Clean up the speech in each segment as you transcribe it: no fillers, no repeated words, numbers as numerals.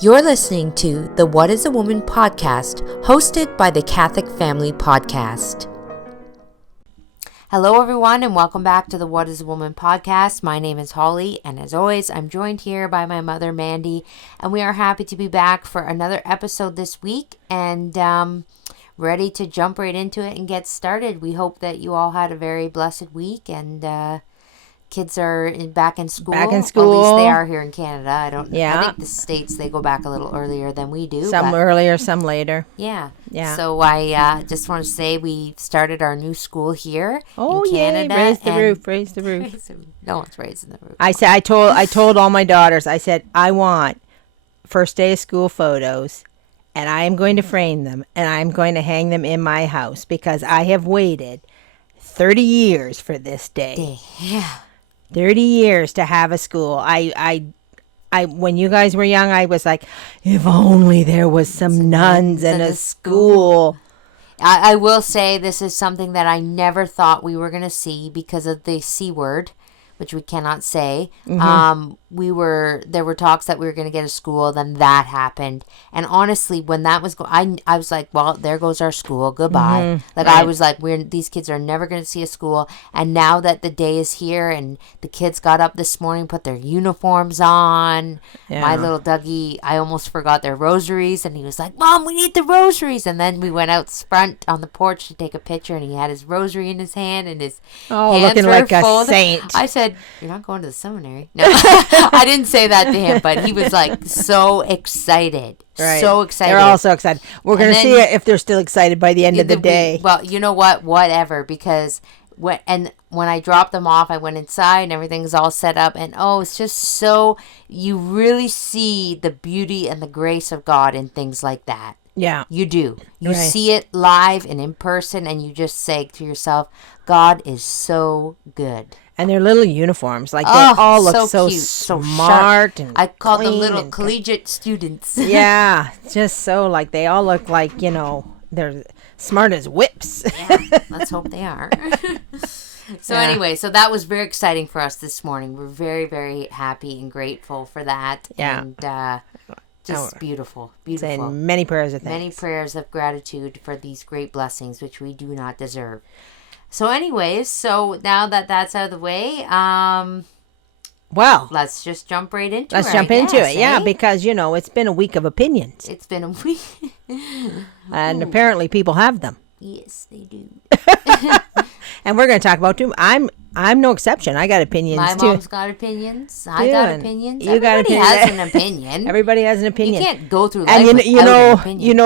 You're listening to the What is a Woman podcast, hosted by the Catholic Family Podcast. Hello, everyone, and welcome back to the What is a Woman podcast. My name is Holly, and as always, I'm joined here by my mother, Mandy, and we are happy to be back for another episode this week, and ready to jump right into it and get started. We hope that you all had a very blessed week, and kids are back in school. Back in school. Well, at least they are here in Canada. I think the States, they go back a little earlier than we do. Some earlier, some later. Yeah. Yeah. So I just want to say we started our new school here in Canada. Yay. Raise the roof. No one's raising the roof. I told all my daughters, I said, I want first day of school photos, and I am going to frame them, and I'm going to hang them in my house because I have waited 30 years for this day. Yeah. 30 years to have a school. I when you guys were young, I was like, if only there was some nuns in a school. I will say this is something that I never thought we were going to see because of the C word, which we cannot say. Mm-hmm. There were talks that we were going to get a school, then that happened. And honestly, when that was I was like, well, there goes our school. Goodbye. Mm-hmm. Like, right. I was like, these kids are never going to see a school. And now that the day is here and the kids got up this morning, put their uniforms on. Yeah. My little Dougie, I almost forgot their rosaries, and he was like, Mom, we need the rosaries. And then we went out front on the porch to take a picture, and he had his rosary in his hand, and his hands looking were like folded. A saint. I said, you're not going to the seminary. No, I didn't say that to him, but he was like so excited. Right. So excited. They're all so excited. We're going to see if they're still excited by the end of the day. Well, you know what? Whatever, because when I dropped them off, I went inside and everything's all set up. And it's just so, you really see the beauty and the grace of God in things like that. Yeah. You do. You see it live and in person, and you just say to yourself, God is so good. And their little uniforms, like they all look so cute, smart and I call them little collegiate students. Yeah, just so like they all look like, they're smart as whips. Yeah, let's hope they are. Anyway, so that was very exciting for us this morning. We're very, very happy and grateful for that. Yeah. And just beautiful. Saying many prayers of thanks. Many prayers of gratitude for these great blessings, which we do not deserve. So anyways, now that that's out of the way, let's just jump right into it. Let's jump into it, yeah, because, it's been a week of opinions. It's been a week. And apparently people have them. Yes, they do. And we're going to talk about them. I'm no exception. I got opinions, too. My mom's got opinions. I got opinions. Everybody has an opinion. Everybody has an opinion. You can't go through life without an opinion.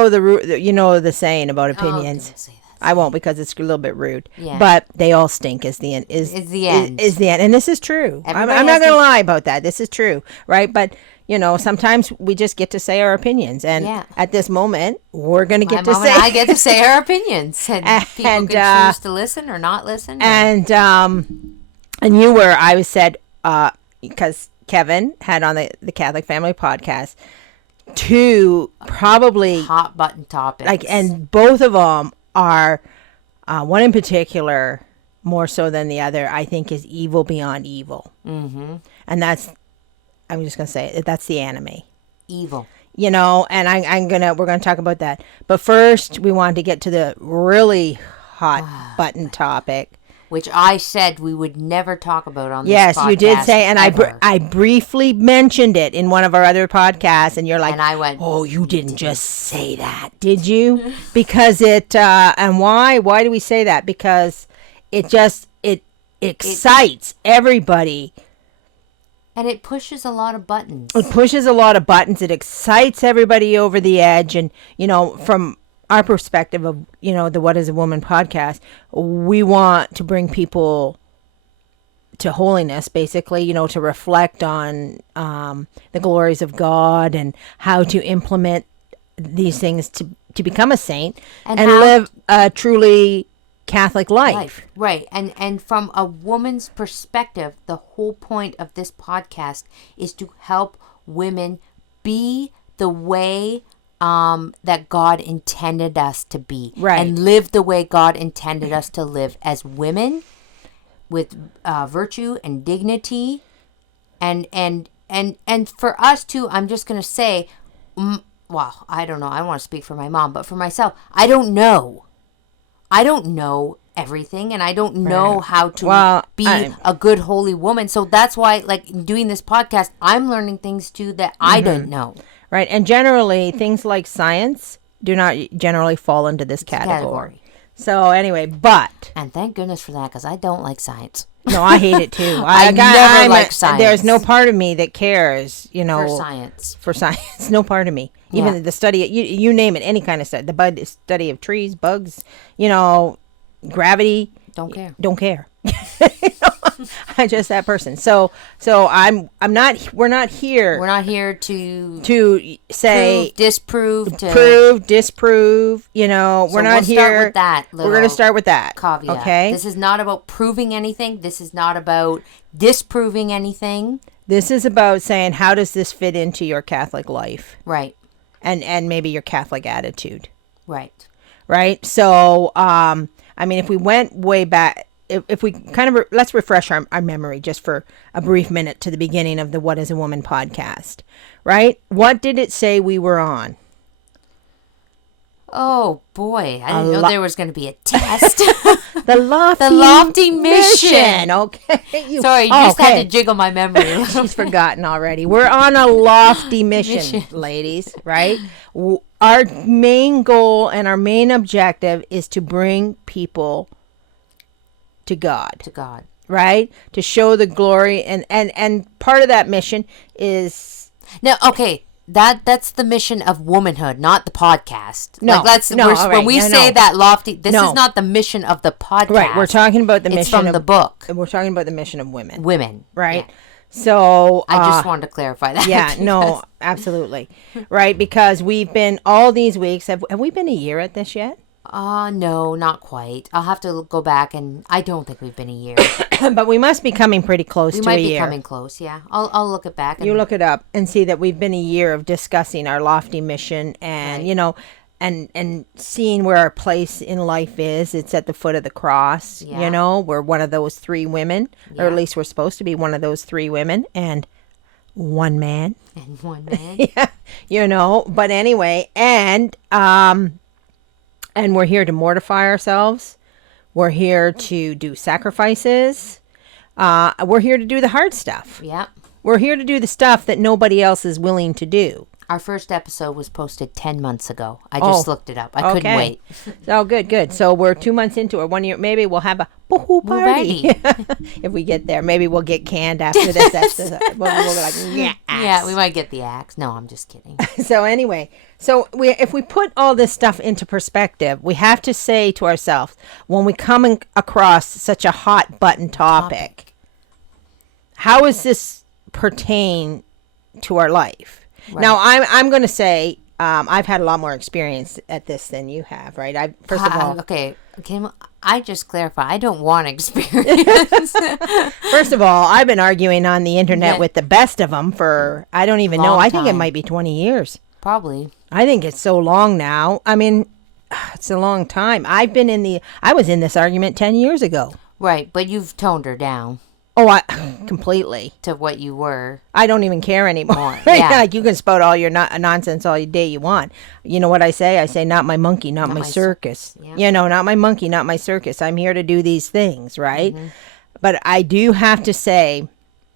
The saying about opinions. Don't say that. I won't, because it's a little bit rude. Yeah. But they all stink is the end. Is the end. And this is true. I'm not going to lie about that. This is true, right? But, sometimes we just get to say our opinions. And at this moment, we're going to get to say... I get to say our opinions. And people can choose to listen or not listen. And I said, because Kevin had on the Catholic Family Podcast, two probably... hot button topics. And both of them are, one in particular, more so than the other, I think is evil beyond evil. Mm-hmm. And I'm just going to say it, that's the anime. Evil. And we're going to talk about that. But first, we wanted to get to the really hot button topic. Which I said we would never talk about on this podcast. Yes, you did say, and I briefly mentioned it in one of our other podcasts, and you're like, and I went, oh, you didn't just say that, did you? Because it, and why? Why do we say that? Because it excites everybody. And it pushes a lot of buttons. It pushes a lot of buttons. It excites everybody over the edge, and, from our perspective of, the What is a Woman podcast, we want to bring people to holiness, basically, to reflect on the glories of God and how to implement these things to become a saint and live a truly Catholic life. Right. And from a woman's perspective, the whole point of this podcast is to help women be the way that God intended us to be, right, and live the way God intended us to live as women, with virtue and dignity, and for us too. I'm just gonna say, well, I don't know. I don't want to speak for my mom, but for myself, I don't know. I don't know everything, and I don't know how to be a good holy woman. So that's why, like, doing this podcast, I'm learning things too that I didn't know. Right. And generally, things like science do not generally fall into this category. So anyway, and thank goodness for that, because I don't like science. No, I hate it too. I never like science. There's no part of me that cares, for science. For science, no part of me. Even the study, you name it, any kind of study, the study of trees, bugs, gravity. Don't care. Don't care. I'm just that person. So I'm not. We're not here. We're not here to say disprove, disprove. We're not here. Start with that. We're going to start with that caveat. Okay. This is not about proving anything. This is not about disproving anything. This is about saying, how does this fit into your Catholic life? Right. And maybe your Catholic attitude. Right. So, if we went way back, if we kind of, let's refresh our memory just for a brief minute to the beginning of the What is a Woman podcast, right? What did it say we were on? Oh, boy. I didn't know there was going to be a test. The lofty mission. Okay. Sorry, you just had to jiggle my memory. She's forgotten already. We're on a lofty mission, ladies, right? Our main goal and our main objective is to bring people to God. Right? To show the glory. And part of that mission is... Now, okay. That's the mission of womanhood, not the podcast. No, when we say that lofty, this is not the mission of the podcast. Right, we're talking about the mission. It's from the book. We're talking about the mission of women. Yeah. Right. So I just wanted to clarify that. Yeah. No. Absolutely. Right, because we've been all these weeks. Have we been a year at this yet? No, not quite. I'll have to go back, and I don't think we've been a year. But we must be coming pretty close to a year. We might be coming close, yeah. I'll look it back. You look it up and see that we've been a year of discussing our lofty mission and, and seeing where our place in life is. It's at the foot of the cross, We're one of those three women, or at least we're supposed to be one of those three women, and one man. And one man. Yeah, but anyway, and we're here to mortify ourselves. We're here to do sacrifices. We're here to do the hard stuff. Yeah. We're here to do the stuff that nobody else is willing to do. Our first episode was posted 10 months ago. I just looked it up. I couldn't wait. Oh, good. So we're 2 months into it. 1 year. Maybe we'll have a boohoo party. If we get there. Maybe we'll get canned after this episode. we'll be like, yeah. Yeah, we might get the axe. No, I'm just kidding. So anyway, if we put all this stuff into perspective, we have to say to ourselves, when we come across such a hot button topic, how does this pertain to our life? Right. Now, I'm going to say I've had a lot more experience at this than you have, right? First of all... Okay, Kim, I just clarify. I don't want experience. First of all, I've been arguing on the internet with the best of them for, I don't even know. I think it might be 20 years. Probably. I think it's so long now. I mean, it's a long time. I was in this argument 10 years ago. Right, but you've toned her down. Oh, completely. To what you were. I don't even care anymore. Yeah. Like, you can spout all your nonsense all day you want. You know what I say? I say, not my monkey, not my circus. Yeah. Not my monkey, not my circus. I'm here to do these things, right? Mm-hmm. But I do have to say,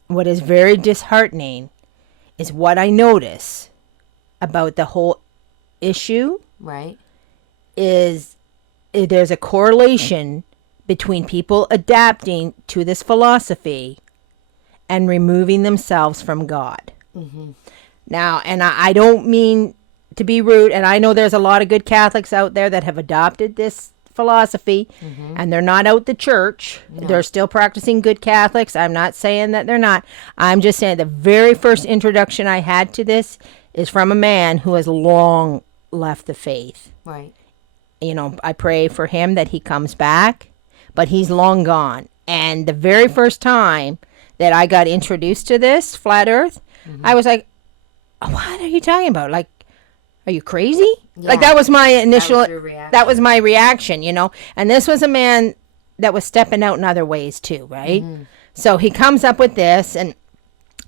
what is very disheartening is what I notice about the whole issue. Right. Is there's a correlation between people adapting to this philosophy and removing themselves from God. Mm-hmm. Now, and I don't mean to be rude, and I know there's a lot of good Catholics out there that have adopted this philosophy, and they're not out the church. No. They're still practicing good Catholics. I'm not saying that they're not. I'm just saying the very first introduction I had to this is from a man who has long left the faith. Right. I pray for him that he comes back. But he's long gone. And the very first time that I got introduced to this flat earth, I was like, what are you talking about? Like, are you crazy? Yeah. Like, that was my initial, that was my reaction, And this was a man that was stepping out in other ways too, right? Mm-hmm. So he comes up with this, and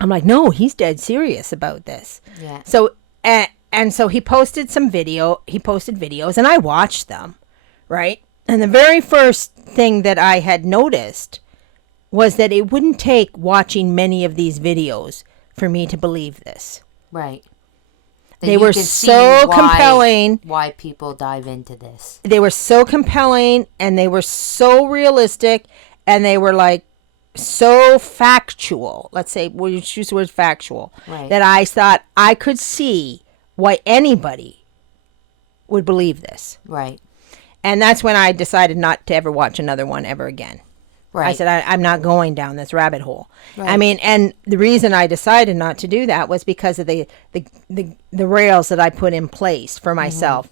I'm like, no, he's dead serious about this. Yeah. So, and And so he posted videos, and I watched them, right? And the very first thing that I had noticed was that it wouldn't take watching many of these videos for me to believe this. Right. They were so compelling. Why people dive into this. They were so compelling, and they were so realistic, and they were like so factual. Let's say we'll use the word factual. Right. That I thought I could see why anybody would believe this. Right. And that's when I decided not to ever watch another one ever again. Right. I said, I'm not going down this rabbit hole. Right. I mean, and the reason I decided not to do that was because of the rails that I put in place for myself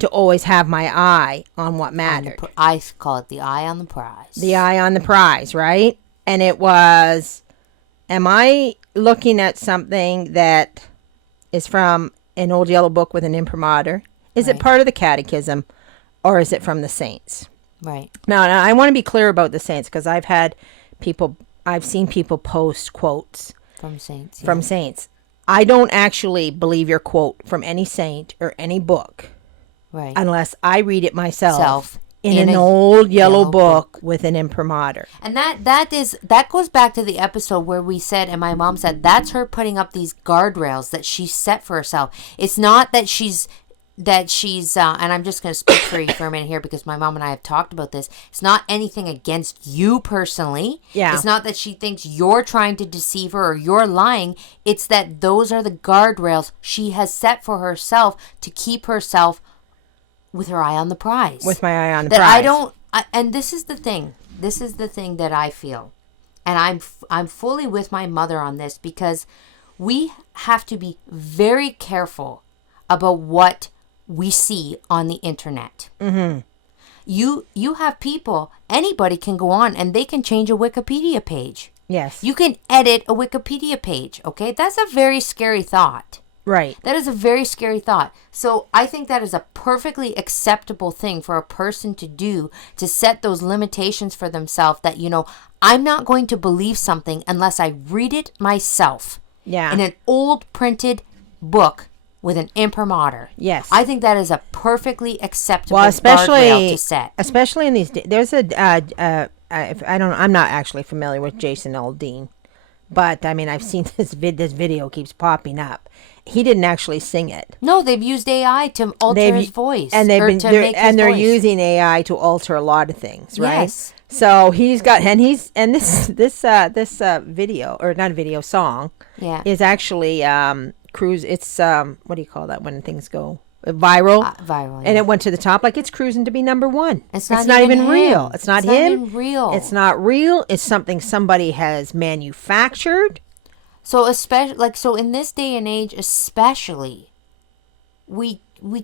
to always have my eye on what mattered. I call it the eye on the prize. The eye on the prize, right? And it was, am I looking at something that is from an old yellow book with an imprimatur? Is it part of the catechism, or is it from the saints? Right. Now, I want to be clear about the saints, because I've seen people post quotes From saints. Yeah. from saints. I don't actually believe your quote from any saint or any book, right. unless I read it myself in an an old yellow book with an imprimatur. And that goes back to the episode where we said, and my mom said, that's her putting up these guardrails that she set for herself. It's not that she's and I'm just going to speak for you for a minute here, because my mom and I have talked about this. It's not anything against you personally. Yeah. It's not that she thinks you're trying to deceive her or you're lying. It's that those are the guardrails she has set for herself to keep herself with her eye on the prize. With my eye on the that prize. And this is the thing. This is the thing that I feel. And I'm fully with my mother on this, because we have to be very careful about what we see on the internet. Mm-hmm. You have people, anybody can go on and they can change a Wikipedia page. Yes. You can edit a Wikipedia page, okay? That's a very scary thought. Right. That is a very scary thought. So I think that is a perfectly acceptable thing for a person to do, to set those limitations for themselves that, I'm not going to believe something unless I read it myself. Yeah. In an old printed book with an imprimatur. Yes. I think that is a perfectly acceptable guardrail to set. Especially in these days. There's I'm not actually familiar with Jason Aldean, but I mean, I've seen this video keeps popping up. He didn't actually sing it. No, they've used AI to alter his voice. And they're using AI to alter a lot of things, right? Yes. So this video, or not a video, song, is actually cruise. It's what do you call that when things go viral? Viral. And it went to the top, like it's cruising to be number one. It's not even real. It's not him. Not even real. It's not real. It's something somebody has manufactured. So so in this day and age, especially, we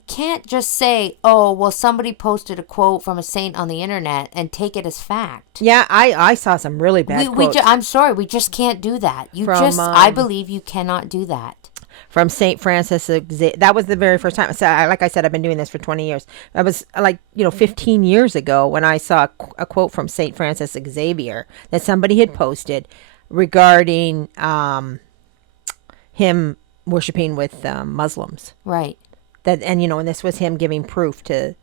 can't just say, oh, well, somebody posted a quote from a saint on the internet and take it as fact. Yeah, I saw some really bad quotes. I'm sorry, we just can't do that. I believe you cannot do that. From St. Francis Xavier. That was the very first time. So, like I said, I've been doing this for 20 years. That was 15 years ago when I saw a quote from St. Francis Xavier that somebody had posted regarding him worshiping with Muslims. Right. And this was him giving proof to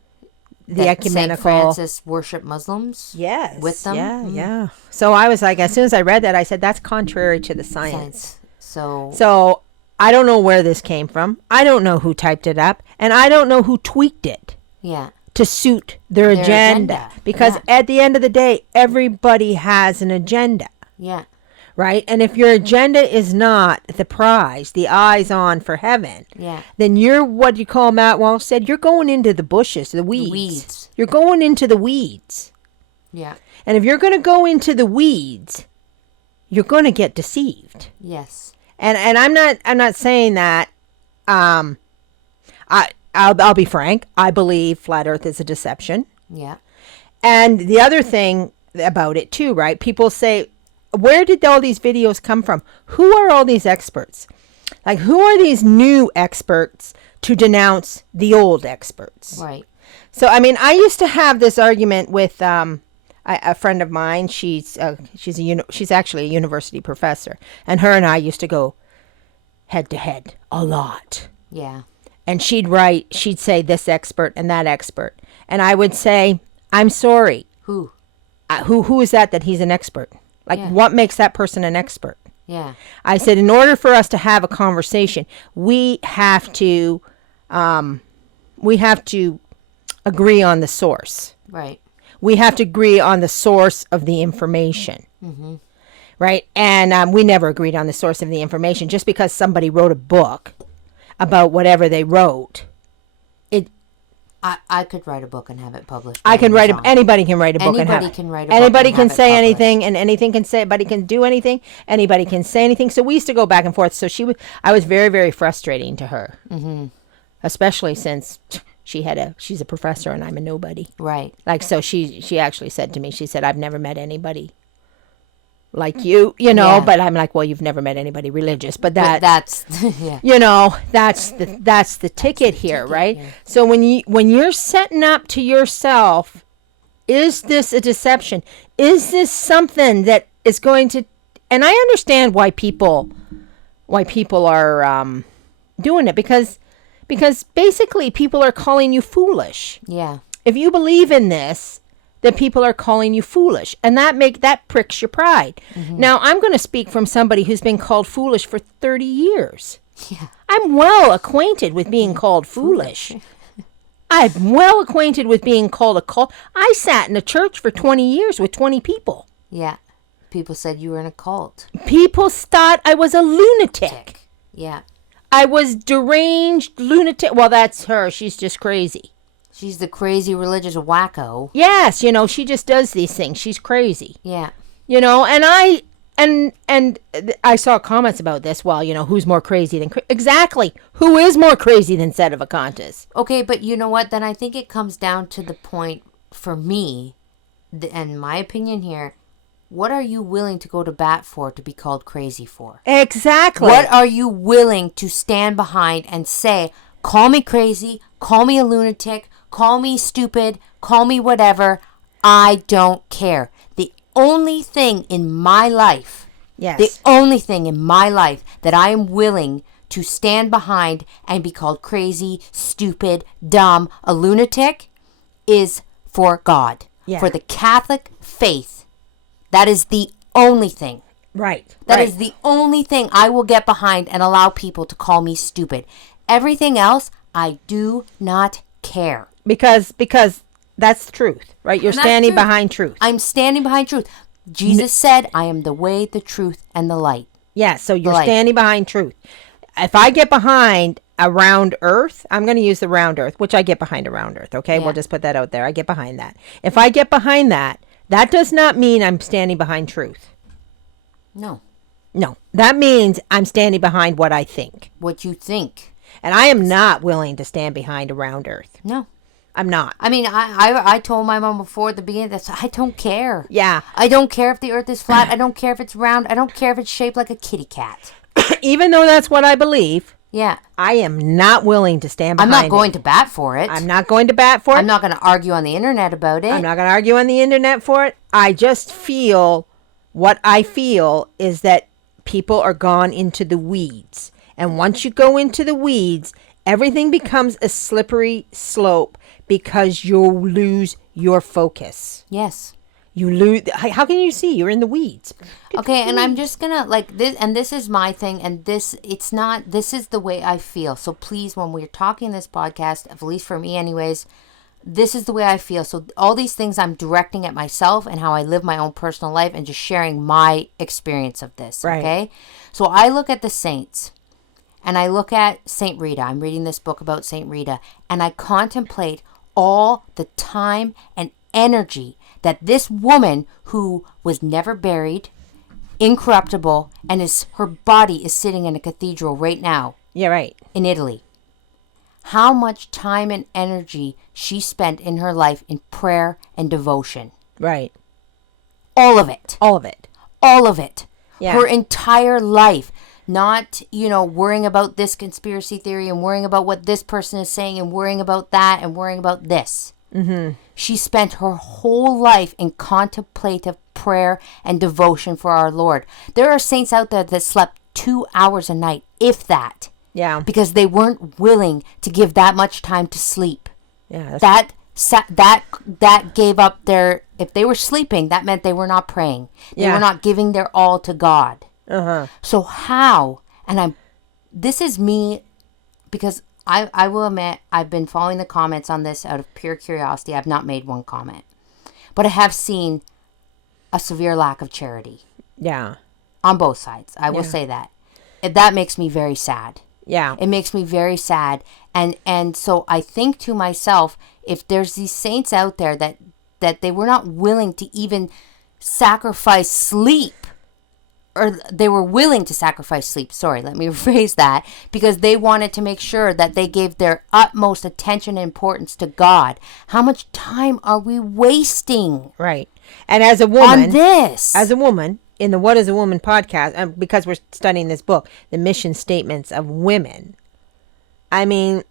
the that ecumenical. St. Francis worship Muslims. Yes. With them. Yeah, yeah. So I was like, as soon as I read that, I said, that's contrary to the science. So I don't know where this came from. I don't know who typed it up, and I don't know who tweaked it. Yeah. To suit their agenda. Because at the end of the day, everybody has an agenda. Yeah. Right? And if your agenda is not the prize, the eyes on for heaven, then you're what you call Matt Walsh said, you're going into the bushes, the weeds. You're going into the weeds. Yeah. And if you're going to go into the weeds, you're going to get deceived. Yes. And I'm not saying that I'll be frank, I believe flat earth is a deception. Yeah. And the other thing about it too, right? People say, where did all these videos come from? Who are all these experts? Like, who are these new experts to denounce the old experts? Right. So, I mean, I used to have this argument with a friend of mine. She's actually a university professor, and her and I used to go head to head a lot. Yeah. and she'd say this expert and that expert. And I would say, I'm sorry. Who? Who is that he's an expert? Like, what makes that person an expert? Yeah. I said, in order for us to have a conversation, we have to agree on the source. Right. We have to agree on the source of the information. Mm-hmm. Right? And we never agreed on the source of the information. Just because somebody wrote a book about whatever they wrote, I could write a book and have it published. I can write anybody can write a book and have Anybody it. can write a book Anybody and can have it say published. anything, and anything can say. Anybody can do anything. Anybody can say anything. So we used to go back and forth. So I was very, very frustrating to her, especially since she's a professor and I'm a nobody. Right. Like, so she actually said to me, she said, I've never met anybody like you know, Yeah. but I'm like, well, you've never met anybody religious, but But that's yeah. that's the ticket here, right? yeah. So when you're setting up to yourself, is this a deception? Is this something that is going to, and I understand why people are doing it, because basically people are calling you foolish. Yeah. If you believe in this, that people are calling you foolish, and that pricks your pride. Mm-hmm. Now, I'm going to speak from somebody who's been called foolish for 30 years. Yeah. I'm well acquainted with being called foolish. I'm well acquainted with being called a cult. I sat in a church for 20 years with 20 people. Yeah. People said you were in a cult. People thought I was a lunatic. Yeah. I was deranged lunatic. Well, that's her. She's just crazy. She's the crazy religious wacko. Yes, she just does these things. She's crazy. Yeah. And I saw comments about this. Well, who's more crazy than exactly? Who is more crazy than Sedevacantis? Okay, but you know what? Then I think it comes down to the point for me, and my opinion here. What are you willing to go to bat for to be called crazy for? Exactly. What are you willing to stand behind and say, call me crazy, call me a lunatic, call me stupid, call me whatever. I don't care. The only thing in my life, Yes. the only thing in my life that I am willing to stand behind and be called crazy, stupid, dumb, a lunatic is for God. Yeah. For the Catholic faith. That is the only thing. Right. That is the only thing I will get behind and allow people to call me stupid. Everything else, I do not care. Because that's the truth, right? You're And that's standing truth. behind truth. I'm standing behind truth. Jesus said, I am the way, the truth, and the light. Yeah, so you're Light. standing behind truth. If I get behind a round earth, I'm going to use the round earth, which I get behind a round earth, okay? Yeah. We'll just put that out there. I get behind that. If I get behind that, that does not mean I'm standing behind truth. No. No, that means I'm standing behind what I think. What you think. And I am not willing to stand behind a round earth. No. I'm not. I mean, I told my mom before at the beginning that I don't care. Yeah. I don't care if the earth is flat. I don't care if it's round. I don't care if it's shaped like a kitty cat. Even though that's what I believe, Yeah. I am not willing to stand I'm behind not going it. to bat for it. I'm not going to bat for it. I'm not going to argue on the internet about it. I'm not going to argue on the internet for it. I just feel, what I feel is that people are gone into the weeds. And once you go into the weeds, everything becomes a slippery slope because you'll lose your focus. Yes. You lose. How can you see? You're in the weeds. Okay, and I'm just gonna like this, and this is my thing, and this is the way I feel. So please, when we're talking this podcast, at least for me anyways, this is the way I feel. So all these things I'm directing at myself and how I live my own personal life and just sharing my experience of this. Right. Okay? So I look at the saints and I look at Saint Rita. I'm reading this book about Saint Rita, and I contemplate all the time and energy that this woman who was never buried, incorruptible, and her body is sitting in a cathedral right now Yeah, right. in Italy. How much time and energy she spent in her life in prayer and devotion. Right. All of it. All of it. All of it. Yeah. Her entire life. Not, worrying about this conspiracy theory and worrying about what this person is saying and worrying about that and worrying about this. Mm-hmm. She spent her whole life in contemplative prayer and devotion for our Lord. There are saints out there that slept 2 hours a night, if that. Yeah. Because they weren't willing to give that much time to sleep. Yeah. That gave up their, if they were sleeping, that meant they were not praying. They were not giving their all to God. So how, this is me, because I will admit, I've been following the comments on this out of pure curiosity. I've not made one comment. But I have seen a severe lack of charity. Yeah. On both sides. I will say that. That makes me very sad. Yeah. It makes me very sad. And so I think to myself, if there's these saints out there that they were not willing to even sacrifice sleep, or they were willing to sacrifice sleep, sorry, let me rephrase that, because they wanted to make sure that they gave their utmost attention and importance to God. How much time are we wasting? Right. And as a woman, on this, as a woman, in the What is a Woman podcast, because we're studying this book, the mission statements of women. I mean,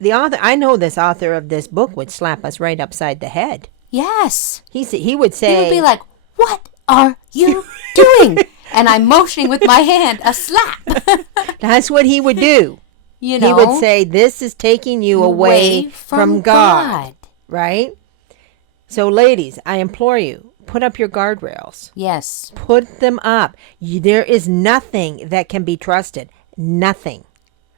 the author, I know this author of this book would slap us right upside the head. Yes. He would say, he would be like, "What are you doing?" And I'm motioning with my hand, a slap. That's what he would do. You know, he would say, "This is taking you away from God." Right? So ladies, I implore you, put up your guardrails. Yes. Put them up. There is nothing that can be trusted. Nothing.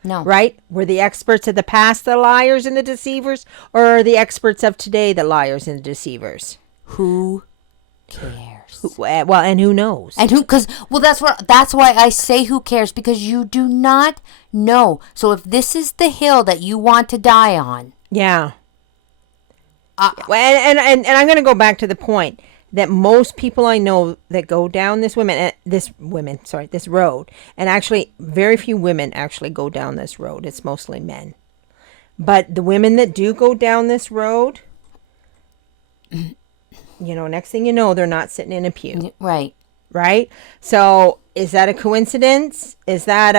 No. Right? Were the experts of the past the liars and the deceivers? Or are the experts of today the liars and the deceivers? Who cares? Well, and who knows? And that's why I say who cares, because you do not know. So if this is the hill that you want to die on. Yeah. And I'm going to go back to the point that most people I know that go down this road, and actually very few women actually go down this road. It's mostly men. But the women that do go down this road, next thing you know, they're not sitting in a pew. Right. Right? So is that a coincidence? Is that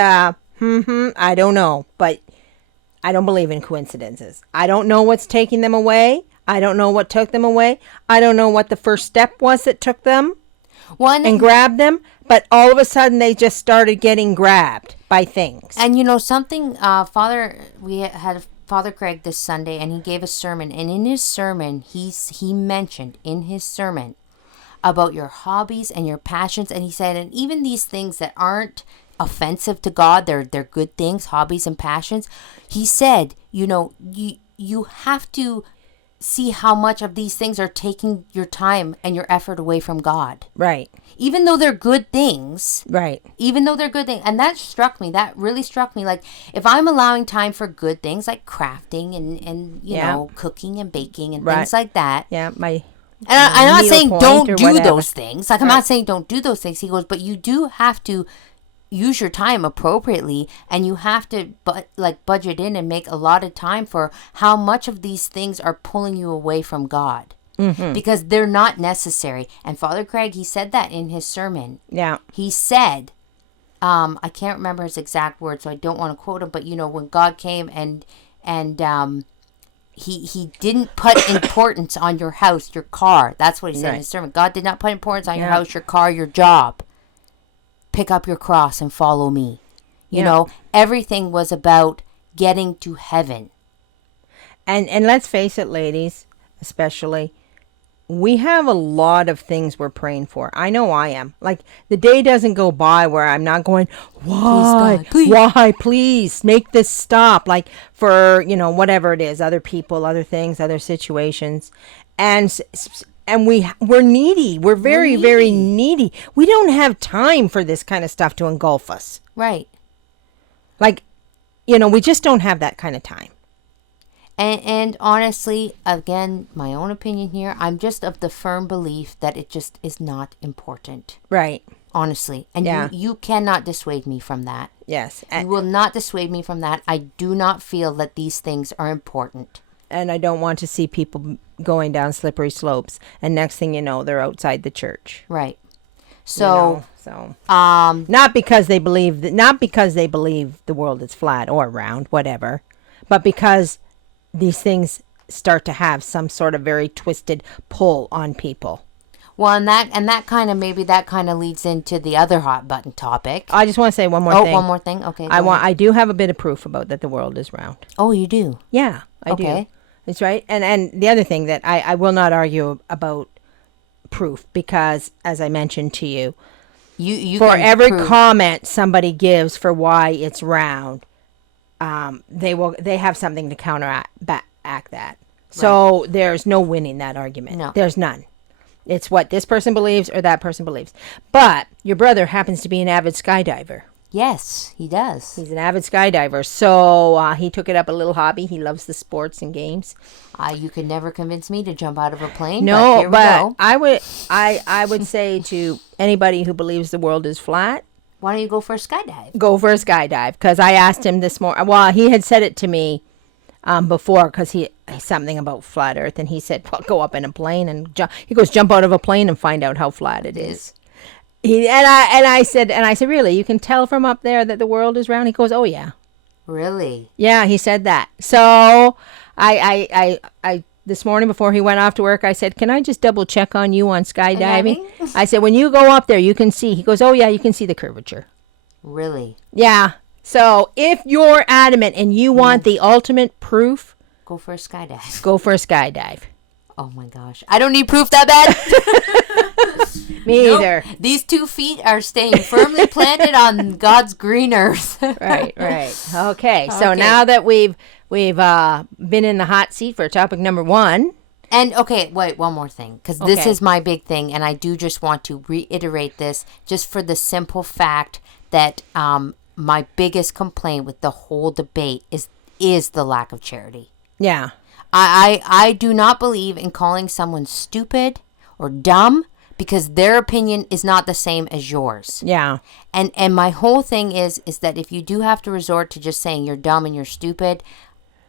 I don't know. But I don't believe in coincidences. I don't know what's taking them away. I don't know what took them away. I don't know what the first step was that took them and grabbed them. But all of a sudden, they just started getting grabbed by things. And something, we had Father Craig this Sunday, and he gave a sermon. And in his sermon, he mentioned in his sermon about your hobbies and your passions. And he said, and even these things that aren't offensive to God, they're good things, hobbies and passions. He said, you have to see how much of these things are taking your time and your effort away from God. Right. Even though they're good things. Right. Even though they're good things. And that really struck me. Like, if I'm allowing time for good things like crafting and you know, cooking and baking and things like that. Yeah, I'm not saying don't do whatever. those things. Like, I'm not saying don't do those things. He goes, but you do have to use your time appropriately, and you have to budget in and make a lot of time for how much of these things are pulling you away from God, because they're not necessary. And Father Craig, he said that in his sermon. Yeah, he said, I can't remember his exact words, so I don't want to quote him, but when God came and he didn't put importance on your house, your car. That's what he said in his sermon. God did not put importance on your house, your car, your job. Pick up your cross and follow me. You know, everything was about getting to heaven. And let's face it, ladies, especially, we have a lot of things we're praying for. I know I am. Like, the day doesn't go by where I'm not going, why? Please, God, why? Please make this stop. Like, for, whatever it is, other people, other things, other situations. And we're needy. We're very, very needy. We don't have time for this kind of stuff to engulf us. Right. Like, we just don't have that kind of time. And honestly, again, my own opinion here, I'm just of the firm belief that it just is not important. Right. Honestly. And you cannot dissuade me from that. Yes. You will not dissuade me from that. I do not feel that these things are important. And I don't want to see people going down slippery slopes, and next thing you know, they're outside the church. Right. So, not because they believe the world is flat or round, whatever, but because these things start to have some sort of very twisted pull on people. Well, and that kind of leads into the other hot button topic. I just want to say one more thing. One more thing. Okay. I do have a bit of proof about that the world is round. Oh, you do? Yeah, I do. That's right. And the other thing that I will not argue about proof, because as I mentioned to you, you for every comment somebody gives for why it's round, they have something to counteract that. So there's no winning that argument. No. There's none. It's what this person believes or that person believes. But your brother happens to be an avid skydiver. Yes, he does. He's an avid skydiver. So he took it up a little hobby. He loves the sports and games. You could never convince me to jump out of a plane. No, but I would say to anybody who believes the world is flat, why don't you go for a skydive? Go for a skydive. Because I asked him this morning. Well, he had said it to me before, because he's something about flat Earth, and he said, "Well, go up in a plane and jump." He goes, "Jump out of a plane and find out how flat it is." I said, "Really? You can tell from up there that the world is round?" He goes, "Oh yeah." Really? Yeah, he said that. So I this morning before he went off to work, I said, "Can I just double check on you on skydiving?" I said, "When you go up there, you can see." He goes, "Oh yeah, you can see the curvature." Really? Yeah. So if you're adamant and you want the ultimate proof, go for a skydive. Go for a skydive. Oh my gosh. I don't need proof that bad. Me either. These 2 feet are staying firmly planted on God's green earth. Right. Okay. So now that we've been in the hot seat for topic number 1. And okay, wait, one more thing, because this is my big thing, and I do just want to reiterate this just for the simple fact that my biggest complaint with the whole debate is the lack of charity. Yeah. I do not believe in calling someone stupid or dumb because their opinion is not the same as yours. Yeah. And my whole thing is that if you do have to resort to just saying you're dumb and you're stupid,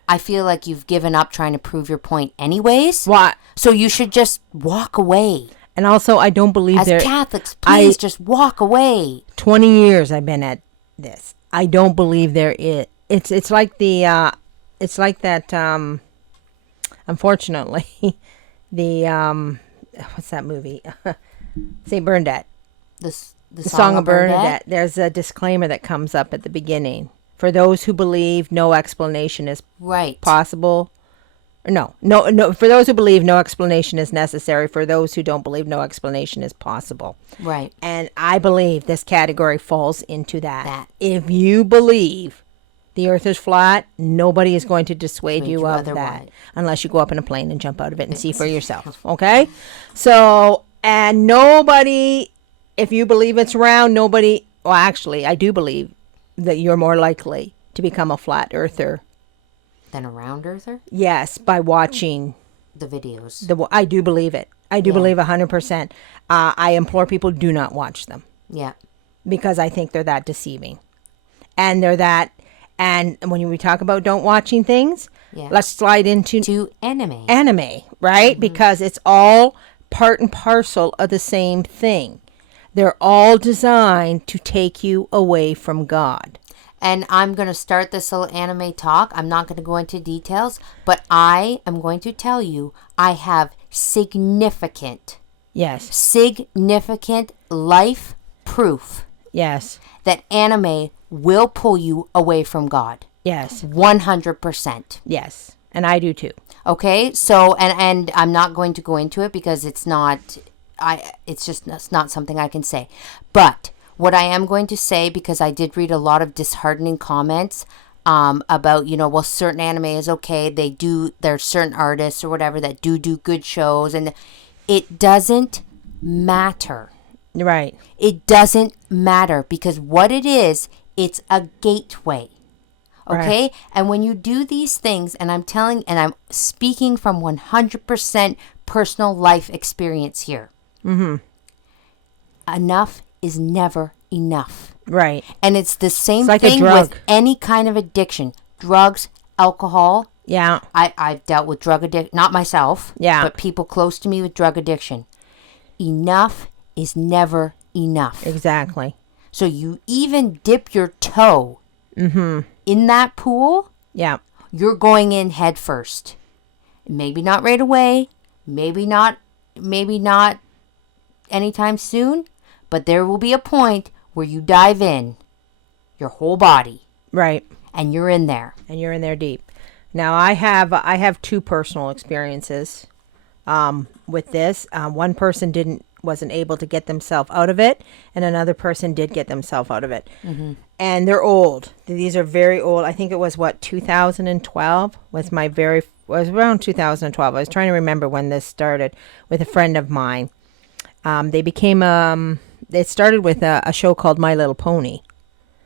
I feel like you've given up trying to prove your point anyways. What? So you should just walk away. And also, I don't believe as Catholics, please just walk away. 20 years I've been at this. I don't believe there is. It's like the it's like that. Unfortunately, the what's that movie? St. Bernadette. The Song of Bernadette. There's a disclaimer that comes up at the beginning. For those who believe, no explanation is possible. No. For those who believe, no explanation is necessary. For those who don't believe, no explanation is possible. Right. And I believe this category falls into that. If you believe the earth is flat, nobody is going to dissuade you of that. Unless you go up in a plane and jump out of it and see for yourself. Okay? So, and nobody, if you believe it's round, nobody, well, actually, I do believe that you're more likely to become a flat earther than a round earther? Yes, by watching the videos. I do believe it. I do believe 100%. I implore people, do not watch them. Yeah. Because I think they're that deceiving. And they're that, and when we talk about don't watching things, let's slide into anime. Anime, right? Mm-hmm. Because it's all part and parcel of the same thing. They're all designed to take you away from God. And I'm going to start this little anime talk. I'm not going to go into details, but I am going to tell you I have significant life proof. Yes. That anime will pull you away from God. Yes. 100%. Yes. And I do too. Okay. So, and I'm not going to go into it because it's not something I can say. But what I am going to say, because I did read a lot of disheartening comments about, certain anime is okay. There's certain artists or whatever that do good shows. And it doesn't matter. Right. It doesn't matter because what it is, it's a gateway. Okay? Right. And when you do these things, and I'm speaking from 100% personal life experience here. Mm-hmm. Enough is never enough. Right. And it's the same thing with any kind of addiction. Drugs, alcohol. Yeah. I've dealt with drug addiction, not myself. Yeah. But people close to me with drug addiction. Enough is never enough. Exactly. So you even dip your toe in that pool. Yeah. You're going in head first. Maybe not right away. Maybe not anytime soon, but there will be a point where you dive in your whole body. Right. And you're in there. And you're in there deep. Now, I have two personal experiences with this. One person wasn't able to get themselves out of it, and another person did get themselves out of it. Mm-hmm. And they're old. These are very old. I think it was 2012 was around 2012. I was trying to remember when this started with a friend of mine. It started with a show called My Little Pony.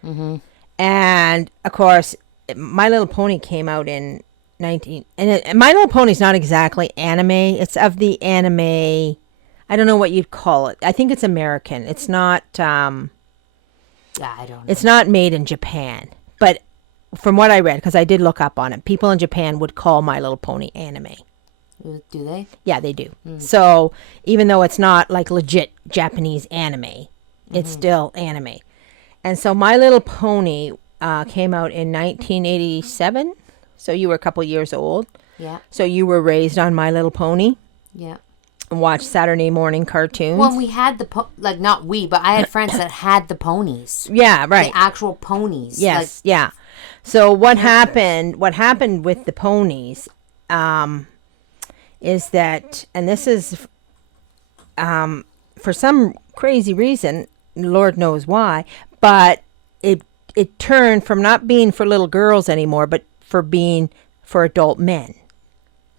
Mm-hmm. And of course, My Little Pony came out in and My Little Pony's not exactly anime. It's of the anime. I don't know what you'd call it. I think it's American. It's not. I don't know. It's not made in Japan, but from what I read, because I did look up on it, people in Japan would call My Little Pony anime. Do they? Yeah, they do. Mm. So even though it's not like legit Japanese anime, it's still anime. And so My Little Pony came out in 1987. So you were a couple years old. Yeah. So you were raised on My Little Pony. Yeah. And watched Saturday morning cartoons. Well, we had not we, but I had friends that had the ponies. Yeah, right. The actual ponies. Yes, yeah. So what happened with the ponies is that, and this is for some crazy reason, Lord knows why, but it turned from not being for little girls anymore, but for being for adult men.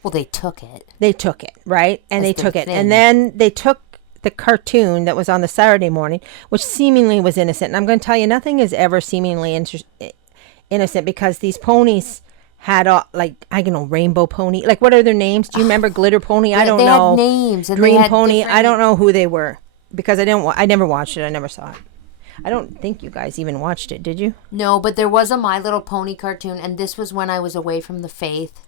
Well, they took it. They took it, right? And they took it. And then they took the cartoon that was on the Saturday morning, which seemingly was innocent. And I'm going to tell you, nothing is ever seemingly innocent, because these ponies had, rainbow pony. Like, what are their names? Do you remember Glitter Pony? I don't know. They had names. And Green Pony. I don't know who they were, because I never watched it. I never saw it. I don't think you guys even watched it, did you? No, but there was a My Little Pony cartoon, and this was when I was away from the faith.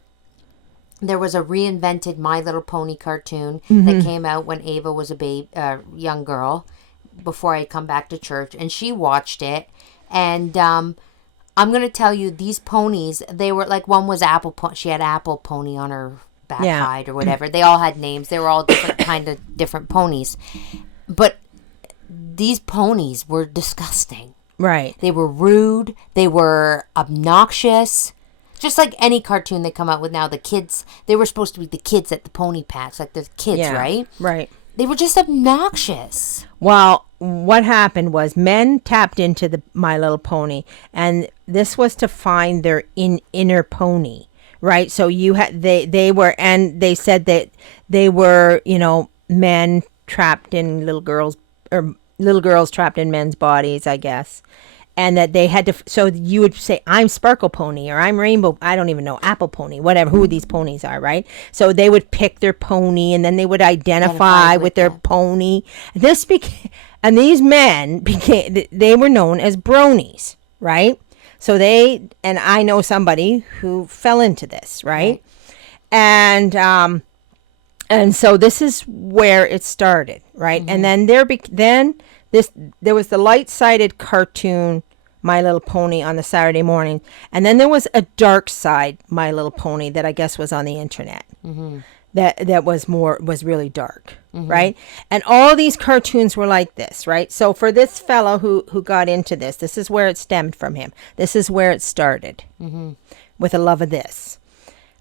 There was a reinvented My Little Pony cartoon that came out when Ava was a young girl, before I had come back to church, and she watched it. And I'm going to tell you, these ponies, they were like, one was she had Apple Pony on her backside or whatever. They all had names. They were all different ponies. But these ponies were disgusting. Right. They were rude. They were obnoxious. Just like any cartoon they come out with now, the kids, they were supposed to be the kids at the pony patch, like the kids, right? Right. They were just obnoxious. Well, what happened was men tapped into the My Little Pony, and this was to find their inner pony, right? So they said that they were, men trapped in little girls, or little girls trapped in men's bodies, I guess. And that they had to, so you would say, I'm Sparkle Pony, or I'm Rainbow, I don't even know, Apple Pony, whatever, who these ponies are, right? So they would pick their pony, and then they would identify with their pony. And these men they were known as bronies, right? So and I know somebody who fell into this, right? And so this is where it started, right? Mm-hmm. And then there was the light-sided cartoon My Little Pony on the Saturday morning, and then there was a dark side My Little Pony that I guess was on the internet. Mm-hmm. That was really dark, right? And all these cartoons were like this, right? So for this fellow who got into this is where it stemmed from him. This is where it started, with a love of this.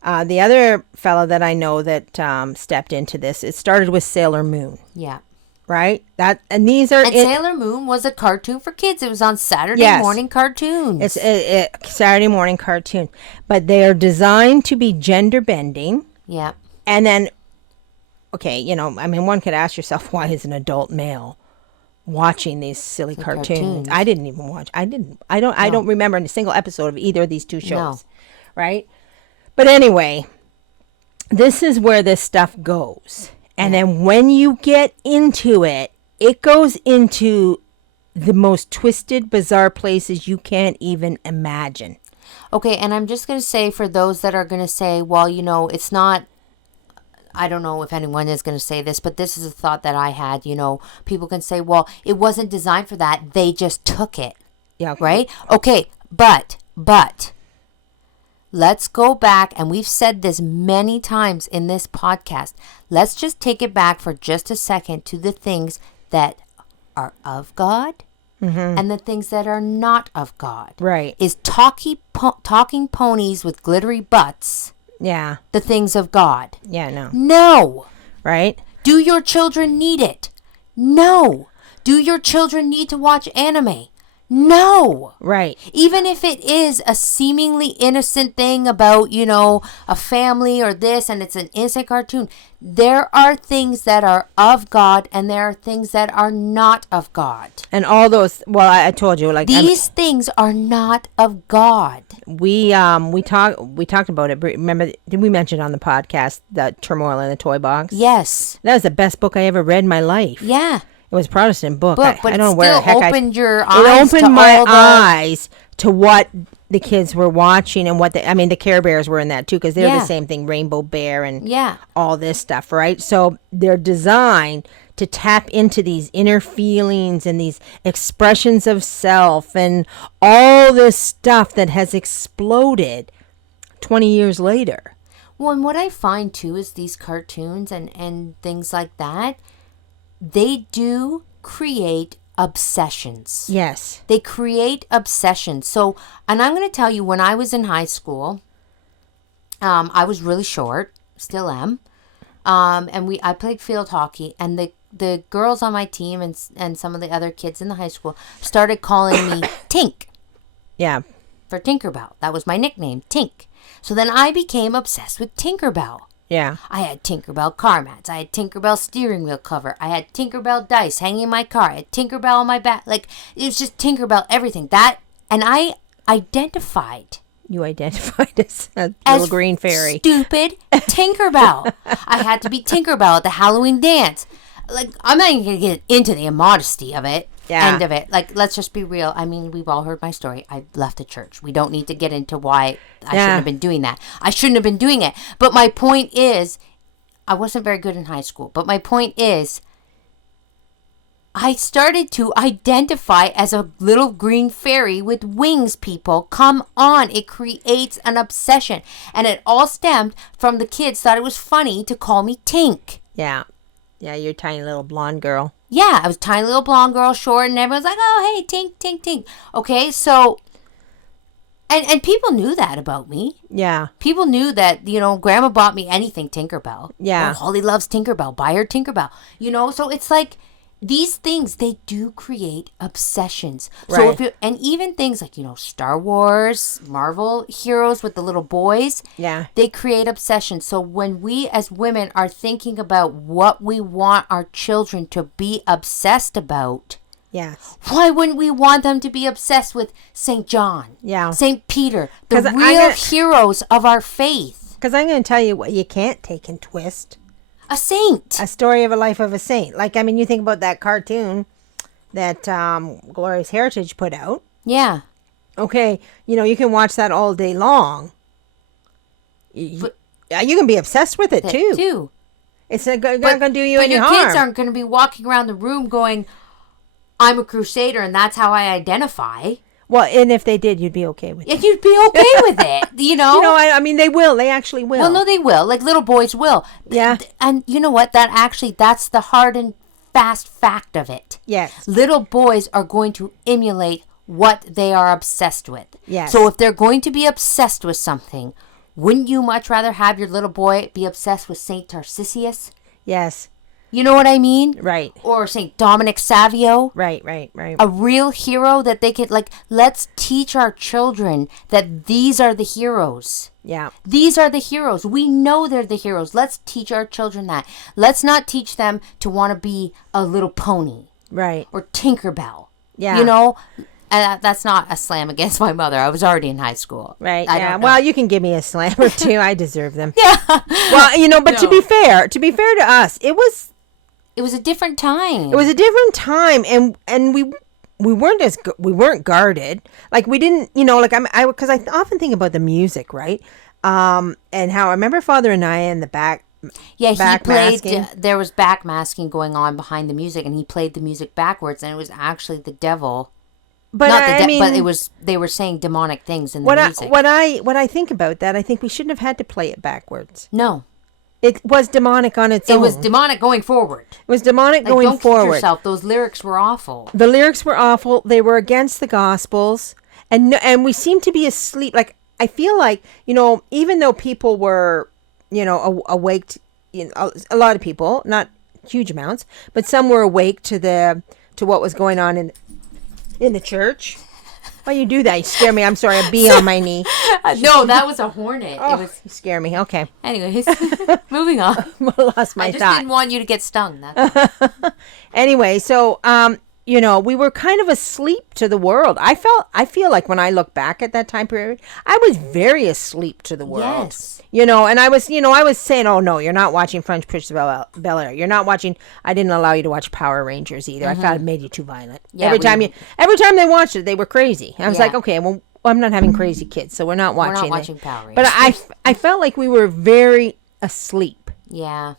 The other fellow that I know that stepped into this, it started with Sailor Moon. Yeah. Right? Sailor Moon was a cartoon for kids. It was on Saturday morning cartoons. It's a Saturday morning cartoon. But they are designed to be gender bending. Yeah. And then, one could ask yourself, why is an adult male watching these silly cartoons? I didn't even watch. I don't remember a single episode of either of these two shows. No. Right? But anyway, this is where this stuff goes. And then when you get into it, it goes into the most twisted, bizarre places you can't even imagine. Okay, and I'm just going to say, for those that are going to say, well, it's not, I don't know if anyone is going to say this, but this is a thought that I had, people can say, well, it wasn't designed for that. They just took it. Yeah. Right? Okay, but let's go back, and we've said this many times in this podcast. Let's just take it back for just a second to the things that are of God and the things that are not of God. Right. Is talking ponies with glittery butts Yeah. the things of God? Yeah, no. No. Right? Do your children need it? No. Do your children need to watch anime? No. Right. Even if it is a seemingly innocent thing about, a family or this, and it's an innocent cartoon, there are things that are of God and there are things that are not of God. And all those, well, I told you, like, These things are not of God. we talked about it. Remember, did we mention on the podcast the Turmoil in the Toy Box? Yes. That was the best book I ever read in my life. Yeah. It was a Protestant book. But I it don't know where the still heck opened your it eyes opened to my all the... eyes to what the kids were watching and what the Care Bears were in that too, because they're Yeah. the same thing, Rainbow Bear and Yeah. all this stuff, right? So they're designed to tap into these inner feelings and these expressions of self and all this stuff that has exploded 20 years later. Well, and what I find too is these cartoons and things like that, they do create obsessions. Yes. They create obsessions. So, and I'm going to tell you, when I was in high school, I was really short, still am. And I played field hockey, and the girls on my team and some of the other kids in the high school started calling me Tink. Yeah. For Tinkerbell. That was my nickname, Tink. So then I became obsessed with Tinkerbell. Yeah. I had Tinkerbell car mats. I had Tinkerbell steering wheel cover. I had Tinkerbell dice hanging in my car. I had Tinkerbell on my back. Like, it was just Tinkerbell, everything. And I identified You identified as a little green fairy. Stupid Tinkerbell. I had to be Tinkerbell at the Halloween dance. Like, I'm not even going to get into the immodesty of it. Yeah. End of it. Like, let's just be real. I mean, we've all heard my story. I left the church. We don't need to get into why I shouldn't have been doing that. I shouldn't have been doing it. But my point is, I wasn't very good in high school. But my point is, I started to identify as a little green fairy with wings, people. Come on. It creates an obsession. And it all stemmed from the kids thought it was funny to call me Tink. Yeah. Yeah, you're a tiny little blonde girl. Yeah, I was a tiny little blonde girl, short, and everyone's like, oh, hey, Tink, Tink, Tink. Okay, so, and people knew that about me. Yeah. People knew that, Grandma bought me anything Tinkerbell. Yeah. Oh, Holly loves Tinkerbell. Buy her Tinkerbell. So it's like, these things, they do create obsessions. Right. So and even things like, Star Wars, Marvel heroes with the little boys. Yeah. They create obsessions. So when we as women are thinking about what we want our children to be obsessed about, Yes. why wouldn't we want them to be obsessed with St. John? Yeah. St. Peter, the 'Cause real heroes of our faith. Because I'm going to tell you what you can't take and twist. A saint. A story of a life of a saint. Like, I mean, you think about that cartoon that Glorious Heritage put out. Yeah. Okay, you can watch that all day long. You can be obsessed with it, too. It's not going to do you any harm. But your kids aren't going to be walking around the room going, I'm a crusader and that's how I identify. Well, and if they did, you'd be okay with it. You'd be okay with it, I mean, they will. They actually will. Well, no, they will. Like, little boys will. Yeah. And you know what? That's the hard and fast fact of it. Yes. Little boys are going to emulate what they are obsessed with. Yes. So if they're going to be obsessed with something, wouldn't you much rather have your little boy be obsessed with Saint Tarcisius? Yes. You know what I mean? Right. Or St. Dominic Savio. Right. A real hero that they could, let's teach our children that these are the heroes. Yeah. These are the heroes. We know they're the heroes. Let's teach our children that. Let's not teach them to want to be a little pony. Right. Or Tinkerbell. Yeah. And that's not a slam against my mother. I was already in high school. Right. Yeah. Well, you can give me a slam or two. I deserve them. Yeah. Well, but to be fair to us, it was a different time. It was a different time, and we weren't guarded. Like, we didn't, because I often think about the music, right? And how I remember Father and I in the back. Yeah, he played. Masking. There was backmasking going on behind the music, and he played the music backwards, and it was actually the devil But Not I mean, but it was they were saying demonic things in the when music. when I think about that, I think we shouldn't have had to play it backwards. No, It was demonic on its own. it was demonic going forward. It was demonic Like, going don't forward. kid yourself. Those lyrics were awful. The lyrics were awful. They were against the Gospels, and we seemed to be asleep. Like, I feel like, even though people were, awake. A lot of people, not huge amounts, but some were awake to what was going on in the church. Why you do that? You scare me. I'm sorry. A bee on my knee. No, that was a hornet. Oh, It was. you scare me. Okay. Anyways, moving on. I lost my I just thought. didn't want you to get stung. That's Anyway, so we were kind of asleep to the world. I feel like when I look back at that time period, I was very asleep to the world. Yes. And I was saying, "Oh no, you're not watching French Prince of Bel-Air. You're not watching. I didn't allow you to watch Power Rangers either. I thought it made you too violent. Yeah, every time they watched it, they were crazy. I was Yeah. like, okay, well, I'm not having crazy kids, so we're not watching. We're not it. watching Power Rangers. But I felt like we were very asleep. Yeah.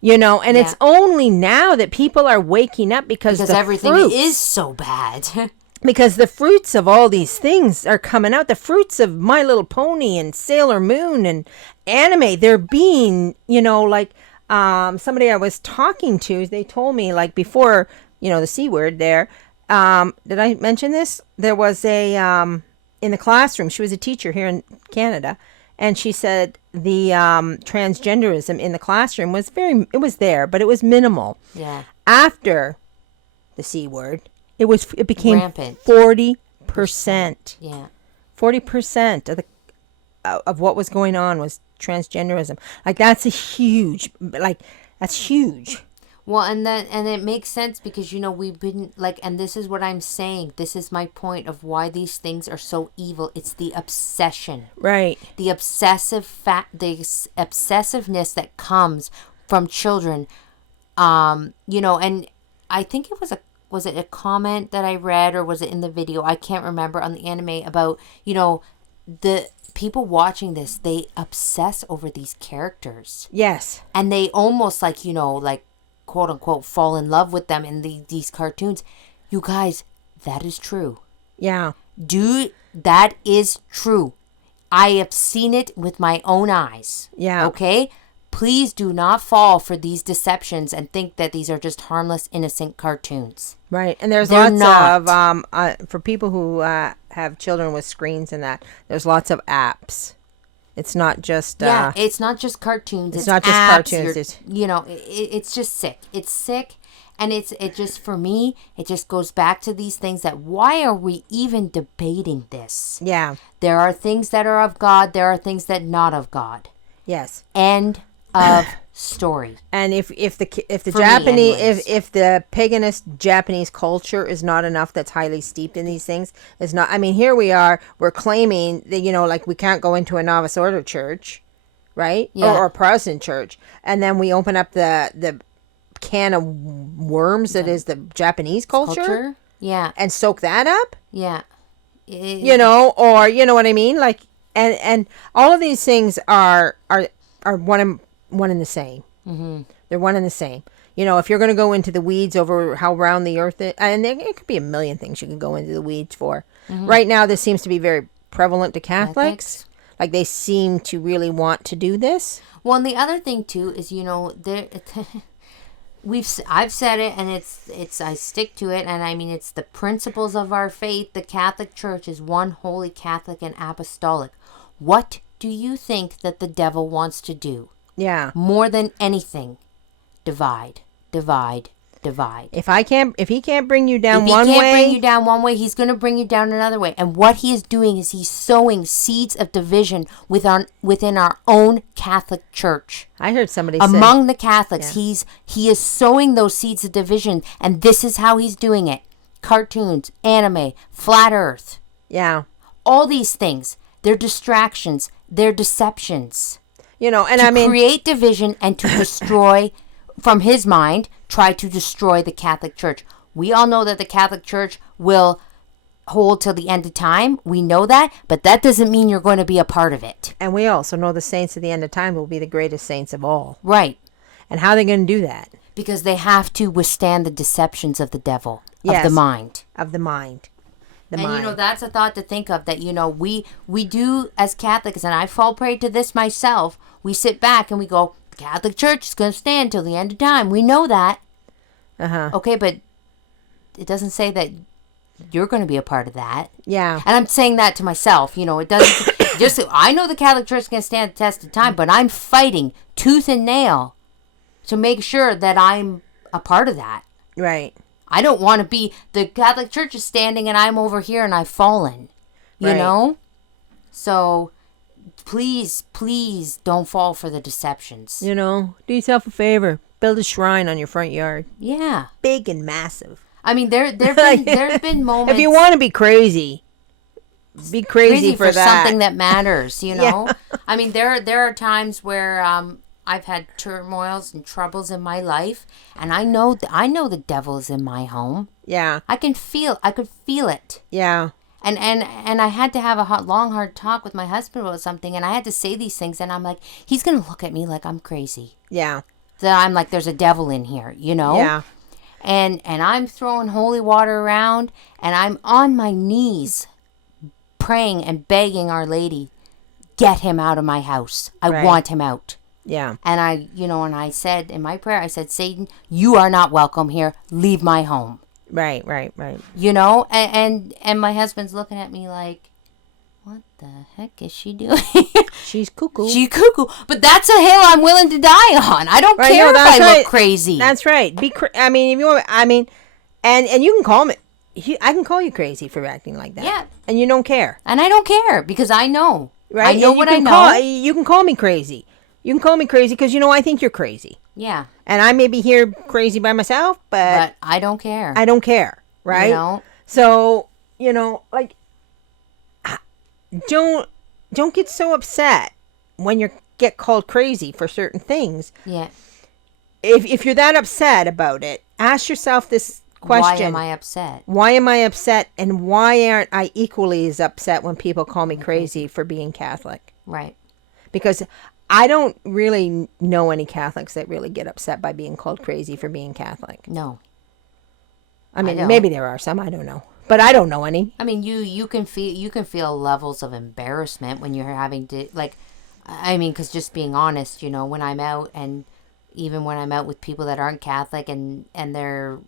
And it's only now that people are waking up because everything fruits, is so bad. because the fruits of all these things are coming out. The fruits of My Little Pony and Sailor Moon and anime, they're being, like somebody I was talking to, they told me, like, before, the C word there, did I mention this? There was a, in the classroom, she was a teacher here in Canada, and she said the transgenderism in the classroom was it was there, but it was minimal. Yeah. After the C word, it became Rampant. 40%. Yeah. 40% of what was going on was transgenderism. Like, that's huge. Well, and it makes sense because we've been like, and this is what I'm saying. This is my point of why these things are so evil. It's the obsession, Right. the the obsessiveness that comes from children. And I think it was it a comment that I read, or was it in the video? I can't remember, on the anime about the people watching this. They obsess over these characters. Yes. And they almost like quote unquote fall in love with them in these cartoons. You guys, that is true. Yeah. That is true. I have seen it with my own eyes. Yeah. Okay? Please do not fall for these deceptions and think that these are just harmless, innocent cartoons. Right. And there's They're lots not. of for people who have children with screens and that, there's lots of apps. It's not just it's not just cartoons. It's not just apps. cartoons. It's just sick. It's sick, and it just, for me, it just goes back to these things that, why are we even debating this? Yeah. There are things that are of God. There are things that not of God. Yes. End of story. And if the For me, Japanese anyways. if the paganist Japanese culture is not enough, that's highly steeped in these things, is not. I mean, here we are. We're claiming that like, we can't go into a novice order church, right? Yeah. Or a Protestant church, and then we open up the can of worms that is the Japanese culture, Yeah. and soak that up. Yeah. Or what I mean, like, and all of these things are one and the same. Mm-hmm. They're one and the same. If you're going to go into the weeds over how round the earth is, and it could be a million things you can go into the weeds for. Mm-hmm. Right now, this seems to be very prevalent to Catholics. Like, they seem to really want to do this. Well, and the other thing too is, I've said it, and I stick to it, and I mean, it's the principles of our faith. The Catholic Church is one, holy, Catholic, and apostolic. What do you think that the devil wants to do? Yeah. More than anything, divide, divide, divide. If he can't bring you down If he one can't way, bring you down one way, he's going to bring you down another way. And what he is doing is he's sowing seeds of division within our own Catholic Church. I heard somebody Among the Catholics, Yeah. he is sowing those seeds of division, and this is how he's doing it. Cartoons, anime, flat earth. Yeah. All these things, they're distractions, they're deceptions. And To create division and to destroy, from his mind, try to destroy the Catholic Church. We all know that the Catholic Church will hold till the end of time. We know that, but that doesn't mean you're going to be a part of it. And we also know the saints at the end of time will be the greatest saints of all. Right. And how are they going to do that? Because they have to withstand the deceptions of the devil, of Yes. the mind. Of the mind. the and mind. that's a thought to think of, that we do as Catholics, and I fall prey to this myself. We sit back and we go, the Catholic Church is going to stand till the end of time. We know that. Okay, but it doesn't say that you're going to be a part of that. Yeah. And I'm saying that to myself. It doesn't. Just I know the Catholic Church is going to stand the test of time, but I'm fighting tooth and nail to make sure that I'm a part of that. Right. I don't want to be, the Catholic Church is standing and I'm over here and I've fallen, you know? So please don't fall for the deceptions. Do yourself a favor. Build a shrine on your front yard. Yeah. Big and massive. I mean, there's been moments. If you want to be crazy, be crazy for that. Something that matters, Yeah. I mean, there are times where I've had turmoils and troubles in my life, and I know the devil is in my home. Yeah. I could feel it. Yeah. And I had to have a long, hard talk with my husband about something, and I had to say these things, and I'm like, he's going to look at me like I'm crazy. Yeah. That I'm like, there's a devil in here, Yeah. And I'm throwing holy water around, and I'm on my knees praying and begging Our Lady, get him out of my house. I want him out. Yeah. And I said in my prayer, I said, Satan, you are not welcome here. Leave my home. Right. And my husband's looking at me like, what the heck is she doing? She's cuckoo. She's cuckoo. But that's a hill I'm willing to die on. I don't care if I look crazy. That's right. I mean, if you want, and you can call me. I can call you crazy for acting like that. Yeah. And you don't care. And I don't care because I know. Right? I know what I know. You can call me crazy. You can call me crazy because I think you're crazy. Yeah. And I may be here crazy by myself, but I don't care. I don't care, right? So, like, don't get so upset when you get called crazy for certain things. Yeah. If you're that upset about it, ask yourself this question. Why am I upset? Why am I upset, and why aren't I equally as upset when people call me crazy for being Catholic? Right. Because I don't really know any Catholics that really get upset by being called crazy for being Catholic. No. I mean, maybe there are some, I don't know. But I don't know any. I mean, you can feel levels of embarrassment when you're having to, like, I mean, because just being honest, when I'm out, and even when I'm out with people that aren't Catholic, and they're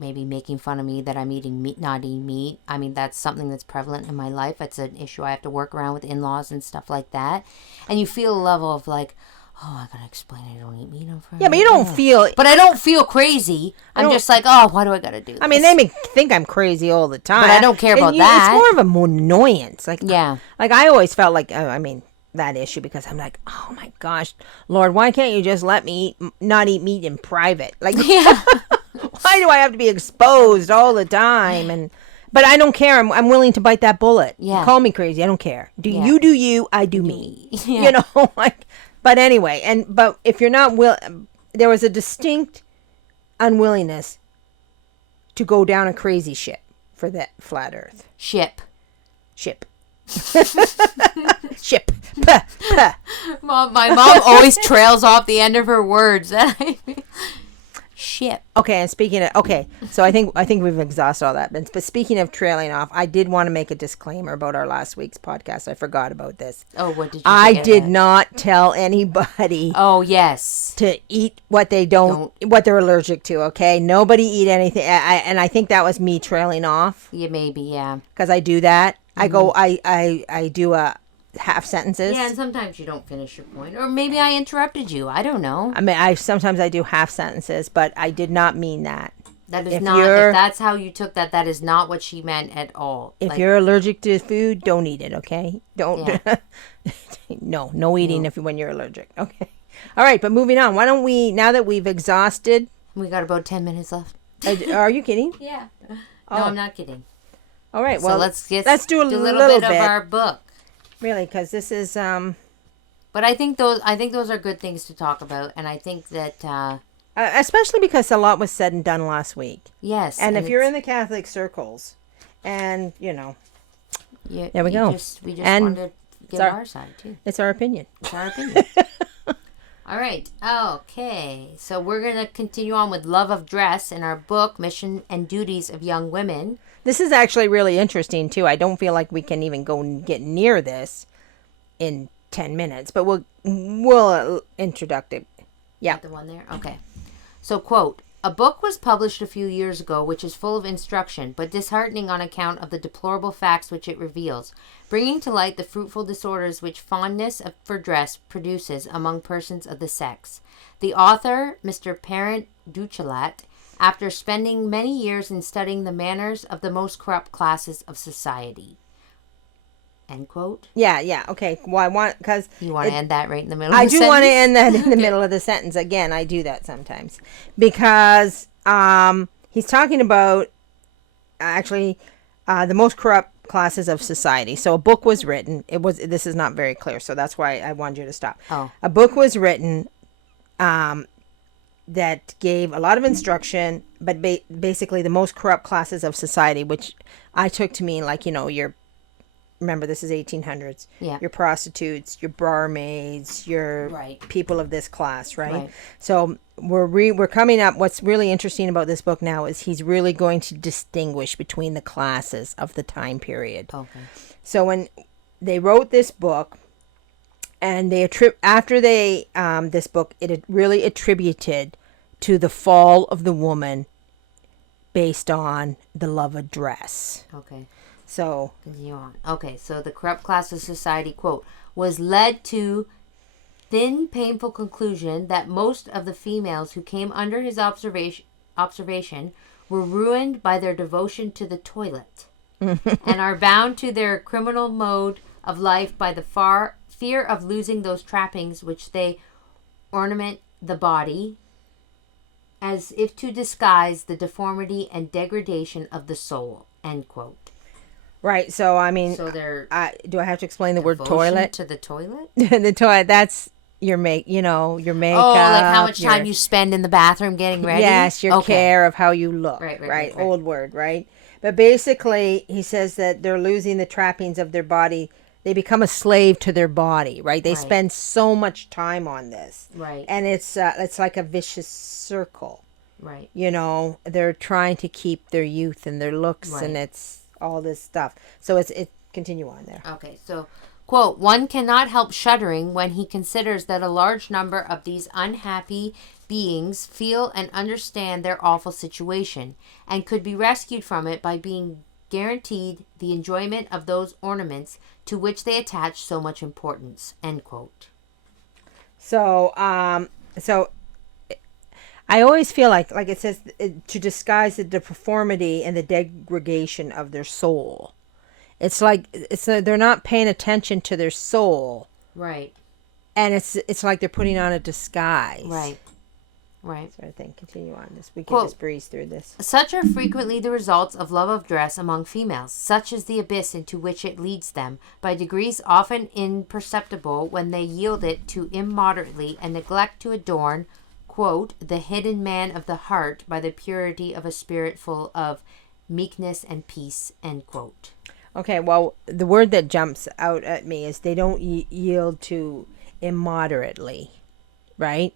maybe making fun of me that I'm not eating meat. I mean, that's something that's prevalent in my life. It's an issue I have to work around with in-laws and stuff like that. And you feel a level of like, oh, I gotta explain I don't eat meat on Friday. Yeah, but you don't feel... But I don't feel crazy. I'm just like, oh, why do I gotta do this? I mean, they may think I'm crazy all the time. But I don't care about that. It's more of an annoyance. Like, yeah. Like, I always felt like, that issue, because I'm like, oh my gosh, Lord, why can't you just let me not eat meat in private? Like, yeah. Why do I have to be exposed all the time? But I don't care. I'm willing to bite that bullet. Yeah. Call me crazy. I don't care. You do you. I do me. Yeah. Like. But anyway, but if you're not there was a distinct unwillingness to go down a crazy ship for that flat Earth. Ship. Ship. Puh, puh. My mom always trails off the end of her words. Ship. Okay, and so I think we've exhausted all that. But speaking of trailing off, I did want to make a disclaimer about our last week's podcast. I forgot about this. Oh, what did you? I did not tell anybody. Oh, yes. To eat what what they're allergic to. Okay, nobody eat anything. And I think that was me trailing off. Yeah, maybe. Yeah. Because I do that. Mm-hmm. I do half sentences. Yeah, and sometimes you don't finish your point, or maybe I interrupted you. I don't know. I mean, sometimes I do half sentences, but I did not mean that. That is not. If that's how you took that, that is not what she meant at all. If you're allergic to food, don't eat it. Okay, don't. Yeah. no eating when you're allergic. Okay. All right, but moving on. Why don't we, now that we've exhausted? We got about 10 minutes left. Are you kidding? Yeah. No, I'm not kidding. All right. Well, let's do a little bit of our book. Really, because this is. But I think those are good things to talk about, and I think that. Especially because a lot was said and done last week. Yes. And if you're in the Catholic circles, and there we go. We just wanted to give our side too. It's our opinion. It's our opinion. All right. Okay. So we're going to continue on with Love of Dress in our book, Mission and Duties of Young Women. This is actually really interesting, too. I don't feel like we can even go and get near this in 10 minutes, but we'll introduce it. Yeah. The one there? Okay. So, quote, a book was published a few years ago which is full of instruction, but disheartening on account of the deplorable facts which it reveals, bringing to light the fruitful disorders which fondness for dress produces among persons of the sex. The author, Mr. Parent Duchalat, after spending many years in studying the manners of the most corrupt classes of society. End quote. Yeah. Okay. Well, because you want to end that right in the middle of I the do sentence? want to end that in the middle of the sentence. Again, I do that sometimes because he's talking about actually the most corrupt classes of society. So a book was written. This is not very clear, so that's why I wanted you to stop. Oh. A book was written that gave a lot of instruction, but basically the most corrupt classes of society, which I took to mean like, remember this is 1800s. Yeah. Your prostitutes, your barmaids, your people of this class, right? So we're coming up. What's really interesting about this book now is he's really going to distinguish between the classes of the time period. Okay. So when they wrote this book, and this book, it really attributed to the fall of the woman based on the love of dress. Okay. So continue on. Okay, so the corrupt class of society, quote, was led to thin, painful conclusion that most of the females who came under his observation were ruined by their devotion to the toilet and are bound to their criminal mode of life by the fear of losing those trappings which they ornament the body, as if to disguise the deformity and degradation of the soul. End quote. Right. So I mean, do I have to explain the word toilet? To the toilet? The toilet. That's your your makeup. Oh, like how much time you spend in the bathroom getting ready? Yes, your care of how you look. Right. Old word, right? But basically, he says that they're losing the trappings of their body. They become a slave to their body, right? They spend so much time on this. Right. And it's like a vicious circle. Right. They're trying to keep their youth and their looks, and it's all this stuff. So it continue on there. Okay, so, quote, one cannot help shuddering when he considers that a large number of these unhappy beings feel and understand their awful situation and could be rescued from it by being guaranteed the enjoyment of those ornaments to which they attach so much importance. End quote. So I always feel like it says to disguise the deformity and the degradation of their soul. It's like they're not paying attention to their soul. Right. And it's like they're putting on a disguise. Right. So I think continue on this. We can Quote, just breeze through this. Such are frequently the results of love of dress among females. Such is the abyss into which it leads them, by degrees often imperceptible when they yield it to immoderately and neglect to adorn, quote, the hidden man of the heart by the purity of a spirit full of meekness and peace, end quote. Okay, well, the word that jumps out at me is they don't yield to immoderately, right?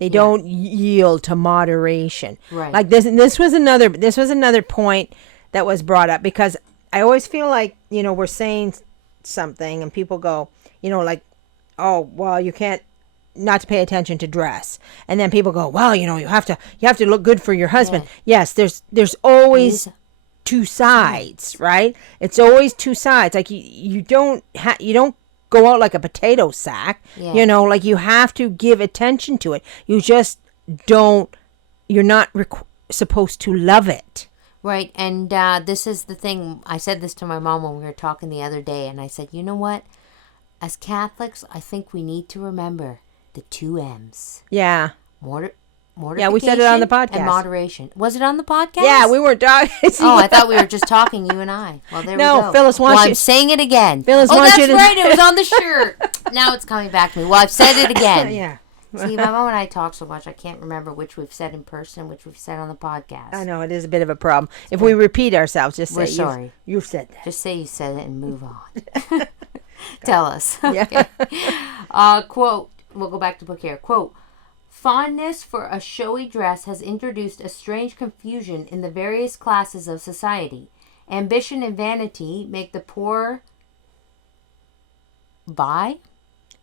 They don't yield to moderation. Right. Like this was another point that was brought up, because I always feel like, we're saying something and people go, like, oh, well, you can't not to pay attention to dress. And then people go, well, you have to look good for your husband. Yeah. Yes, there's always two sides, right? It's always two sides. Like you don't go out like a potato sack. Yeah. Like you have to give attention to it. You just don't. You're not supposed to love it. Right, and this is the thing. I said this to my mom when we were talking the other day, and I said, you know what? As Catholics, I think we need to remember the 2 M's. Yeah. Mortification. Yeah, we said it on the podcast. And moderation. Was it on the podcast? Yeah, we were talking. I thought we were just talking, you and I. Well, there we go. No, Phyllis wants you. I'm saying it again. Phyllis wants you to. That's right. It was on the shirt. Now it's coming back to me. Well, I've said it again. Yeah. See, my mom and I talk so much, I can't remember which we've said in person, which we've said on the podcast. I know, it is a bit of a problem. If we repeat ourselves, just say, we're sorry. You said that. Just say you said it and move on. Tell us. Yeah. Quote, we'll go back to the book here. Quote, fondness for a showy dress has introduced a strange confusion in the various classes of society. Ambition and vanity make the poor vie.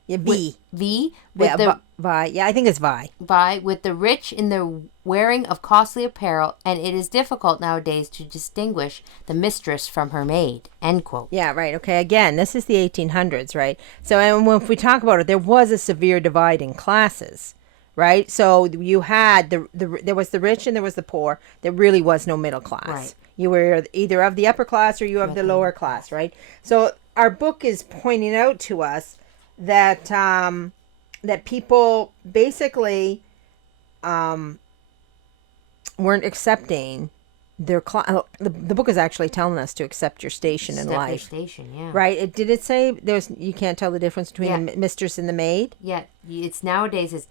Yeah, V. With Yeah, the Vi. Yeah, I think it's Vi. vie with the rich in the wearing of costly apparel, and it is difficult nowadays to distinguish the mistress from her maid. End quote. Yeah, right. Okay, again, this is the 1800s, right? So, and if we talk about it, there was a severe divide in classes, right? So you had there was the rich and there was the poor. There really was no middle class. Right. You were either of the upper class or you of the lower class, right? So our book is pointing out to us that that people basically weren't accepting their class. The book is actually telling us to accept your station in life. Your station, yeah. Right? Did it say you can't tell the difference between the mistress and the maid? Yeah, it's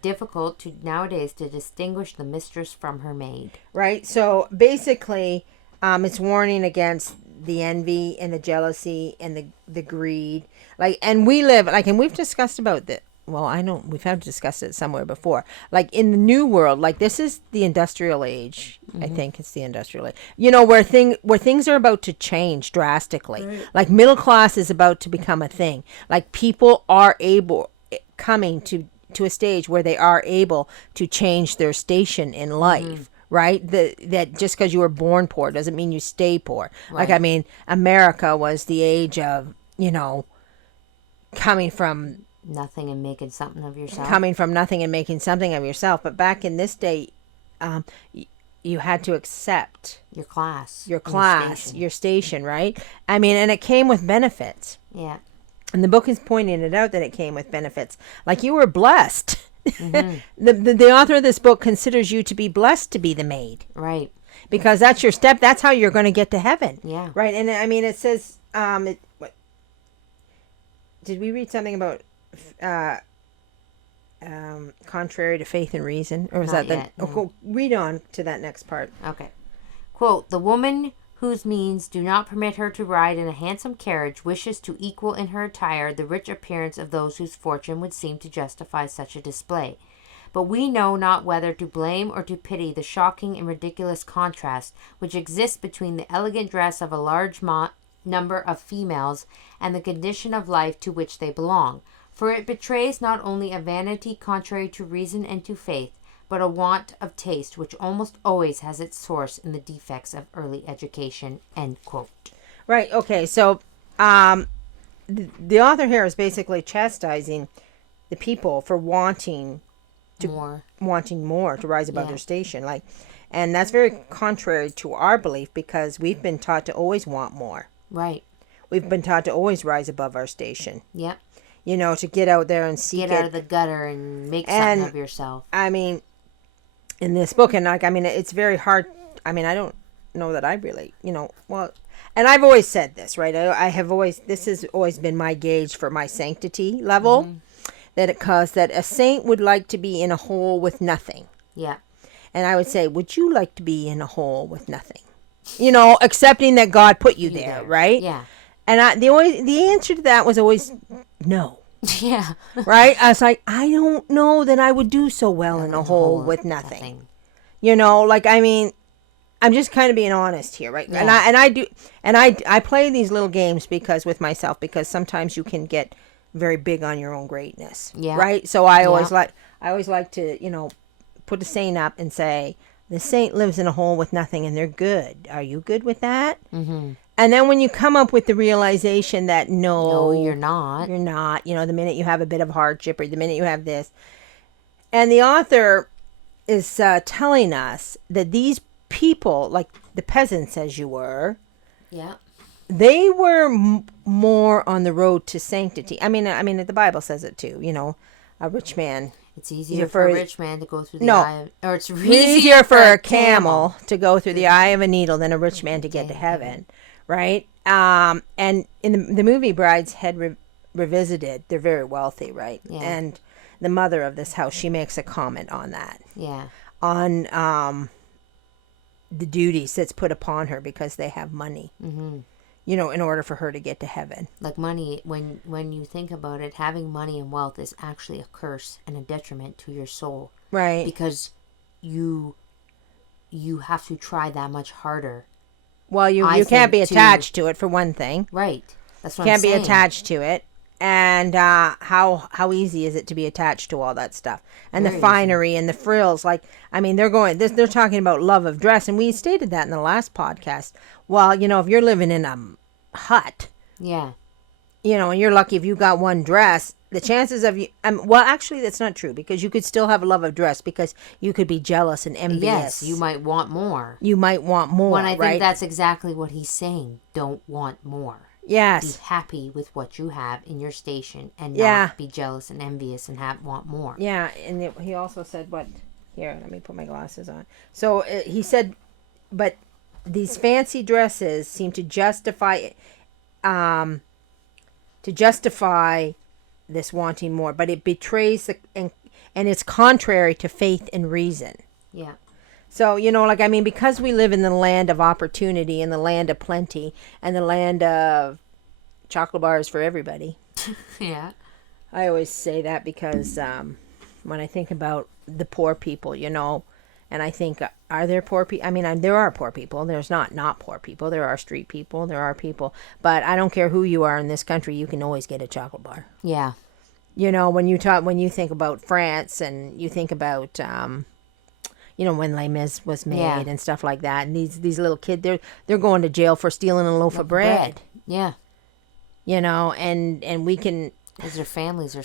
difficult to distinguish the mistress from her maid. Right. So basically, it's warning against the envy and the jealousy and the greed. And we've discussed about that. Well, I know we've had discussed it somewhere before. Like in the new world, like this is the industrial age. I think it's the industrial age. Where things are about to change drastically. Right. Like middle class is about to become a thing. Like people are coming to a stage where they are able to change their station in life. Right? That just because you were born poor doesn't mean you stay poor. Right. America was the age of, coming from nothing and making something of yourself. But back in this day, you had to accept your class, your station, right? And it came with benefits. Yeah. And the book is pointing it out that it came with benefits. Like you were blessed. Mm-hmm. The author of this book considers you to be blessed to be the maid. Right. Because that's your step. That's how you're going to get to heaven. Yeah. Right. And it says, did we read something about contrary to faith and reason? Or was Not that yet, no. Read on to that next part. Okay. Quote, the woman whose means do not permit her to ride in a handsome carriage wishes to equal in her attire the rich appearance of those whose fortune would seem to justify such a display. But we know not whether to blame or to pity the shocking and ridiculous contrast which exists between the elegant dress of a large number of females and the condition of life to which they belong. For it betrays not only a vanity contrary to reason and to faith, but a want of taste which almost always has its source in the defects of early education. End quote. Right. Okay. So the author here is basically chastising the people for wanting more to rise above their station. And that's very contrary to our belief because we've been taught to always want more. Right. We've been taught to always rise above our station. Yep. To get out there and seek it. Get out of the gutter and make something of yourself. In this book, and it's very hard. I don't know that I really, and I've always said this, right? This has always been my gauge for my sanctity level, that a saint would like to be in a hole with nothing. Yeah. And I would say, would you like to be in a hole with nothing? Accepting that God put you there, right? Yeah. And the answer to that was always no. Yeah. Right? I was like, I don't know that I would do so well in a hole with nothing. I'm just kind of being honest here, right? Yeah. And I play these little games with myself because sometimes you can get very big on your own greatness. Yeah. Right? So I always like to, put a saint up and say, the saint lives in a hole with nothing and they're good. Are you good with that? Mm-hmm. And then when you come up with the realization that no, you're not. You're not. The minute you have a bit of hardship or the minute you have this. And the author is telling us that these people, like the peasants as you were, they were more on the road to sanctity. The Bible says it too, a rich man. It's easier for a rich man to go through the eye of... Or it's easier for a camel to go through the eye of a needle than a rich man to get to heaven. Right? And in the movie Brideshead Revisited, they're very wealthy, right? Yeah. And the mother of this house, she makes a comment on that. Yeah. On the duties that's put upon her because they have money. Mm-hmm. in order for her to get to heaven. Like money, when you think about it, having money and wealth is actually a curse and a detriment to your soul. Right. Because you have to try that much harder. Well, you can't be attached to it, for one thing. Right. That's what I'm saying. Can't be attached to it. And how easy is it to be attached to all that stuff? And very the finery easy. And the frills. Like, I mean, they're talking about love of dress. And we stated that in the last podcast. Well, if you're living in a hut. Yeah. And you're lucky if you got one dress. The chances of you... well, actually, that's not true. Because you could still have a love of dress. Because you could be jealous and envious. Yes, you might want more. When I think that's exactly what he's saying. Don't want more. Yes. Be happy with what you have in your station and not be jealous and envious and want more. Yeah, and he also said what... Here, let me put my glasses on. So he said, but these fancy dresses seem to justify this wanting more, but it betrays and it's contrary to faith and reason. Yeah. So, because we live in the land of opportunity and the land of plenty and the land of chocolate bars for everybody. Yeah. I always say that because when I think about the poor people, and I think, are there poor people? I mean, there are poor people. There's not poor people. There are street people. There are people. But I don't care who you are in this country, you can always get a chocolate bar. Yeah. When you think about France and you think about... when Les Mis was made and stuff like that. And these little kids, they're going to jail for stealing a loaf of bread. Yeah. And we can... Because their families are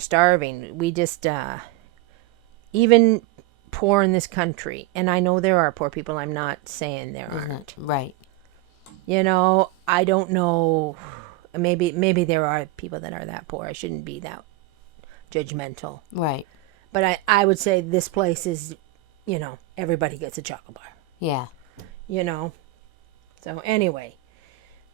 starving. We just, even poor in this country, and I know there are poor people, I'm not saying there aren't. Right. I don't know, maybe there are people that are that poor. I shouldn't be that judgmental. Right. But I would say this place is, everybody gets a chocolate bar. Yeah. So anyway.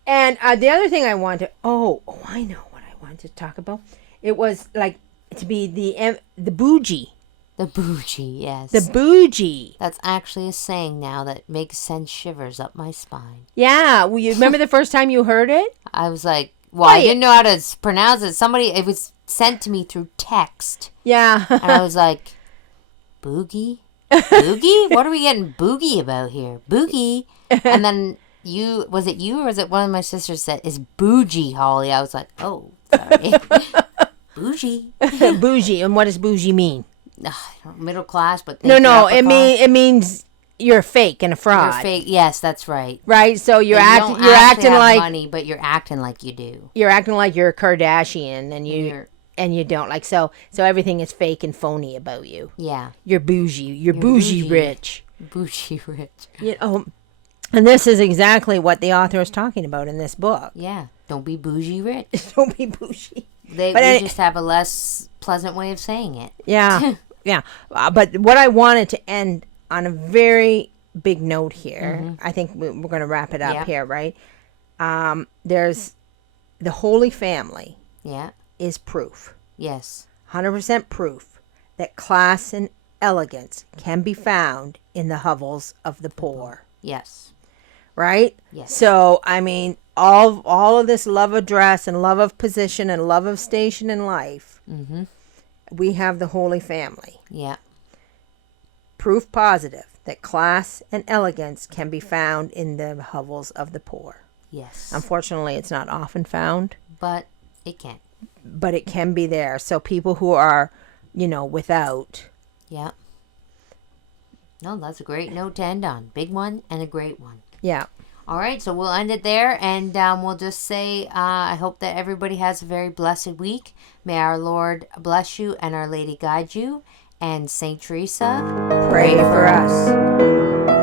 And the other thing I wanted, I know what I wanted to talk about. It was like to be the bougie. The bougie, yes. The bougie. That's actually a saying now that sends shivers up my spine. Yeah. Well, you remember the first time you heard it? I was like, I didn't know how to pronounce it. It was sent to me through text. Yeah. And I was like, boogie? Boogie? What are we getting boogie about here? Boogie. And then was it you or was it one of my sisters said, is bougie, Holly? I was like, oh, sorry. Bougie. Bougie. And what does bougie mean? Middle class, but... No, it means... You're fake and a fraud. You're fake. Yes, that's right. Right? So you're acting like money, but you're acting like you do. You're acting like you're a Kardashian and you don't. Like so everything is fake and phony about you. Yeah. You're bougie. You're bougie rich. Bougie rich. And this is exactly what the author is talking about in this book. Yeah. Don't be bougie rich. Don't be bougie. We just have a less pleasant way of saying it. Yeah. Yeah. But what I wanted to end on a very big note here, mm-hmm. I think we're going to wrap it up here, right? There's the Holy Family. Yeah. Is proof. Yes. 100% proof that class and elegance can be found in the hovels of the poor. Yes. Right? Yes. So, I mean, all of this love of dress and love of position and love of station in life, mm-hmm. we have the Holy Family. Yeah. Proof positive that class and elegance can be found in the hovels of the poor. Yes. Unfortunately, it's not often found. But it can. But it can be there. So people who are, without. Yeah. No, that's a great note to end on. Big one and a great one. Yeah. All right, so we'll end it there, and we'll just say I hope that everybody has a very blessed week. May our Lord bless you and Our Lady guide you. And St. Teresa, pray for us.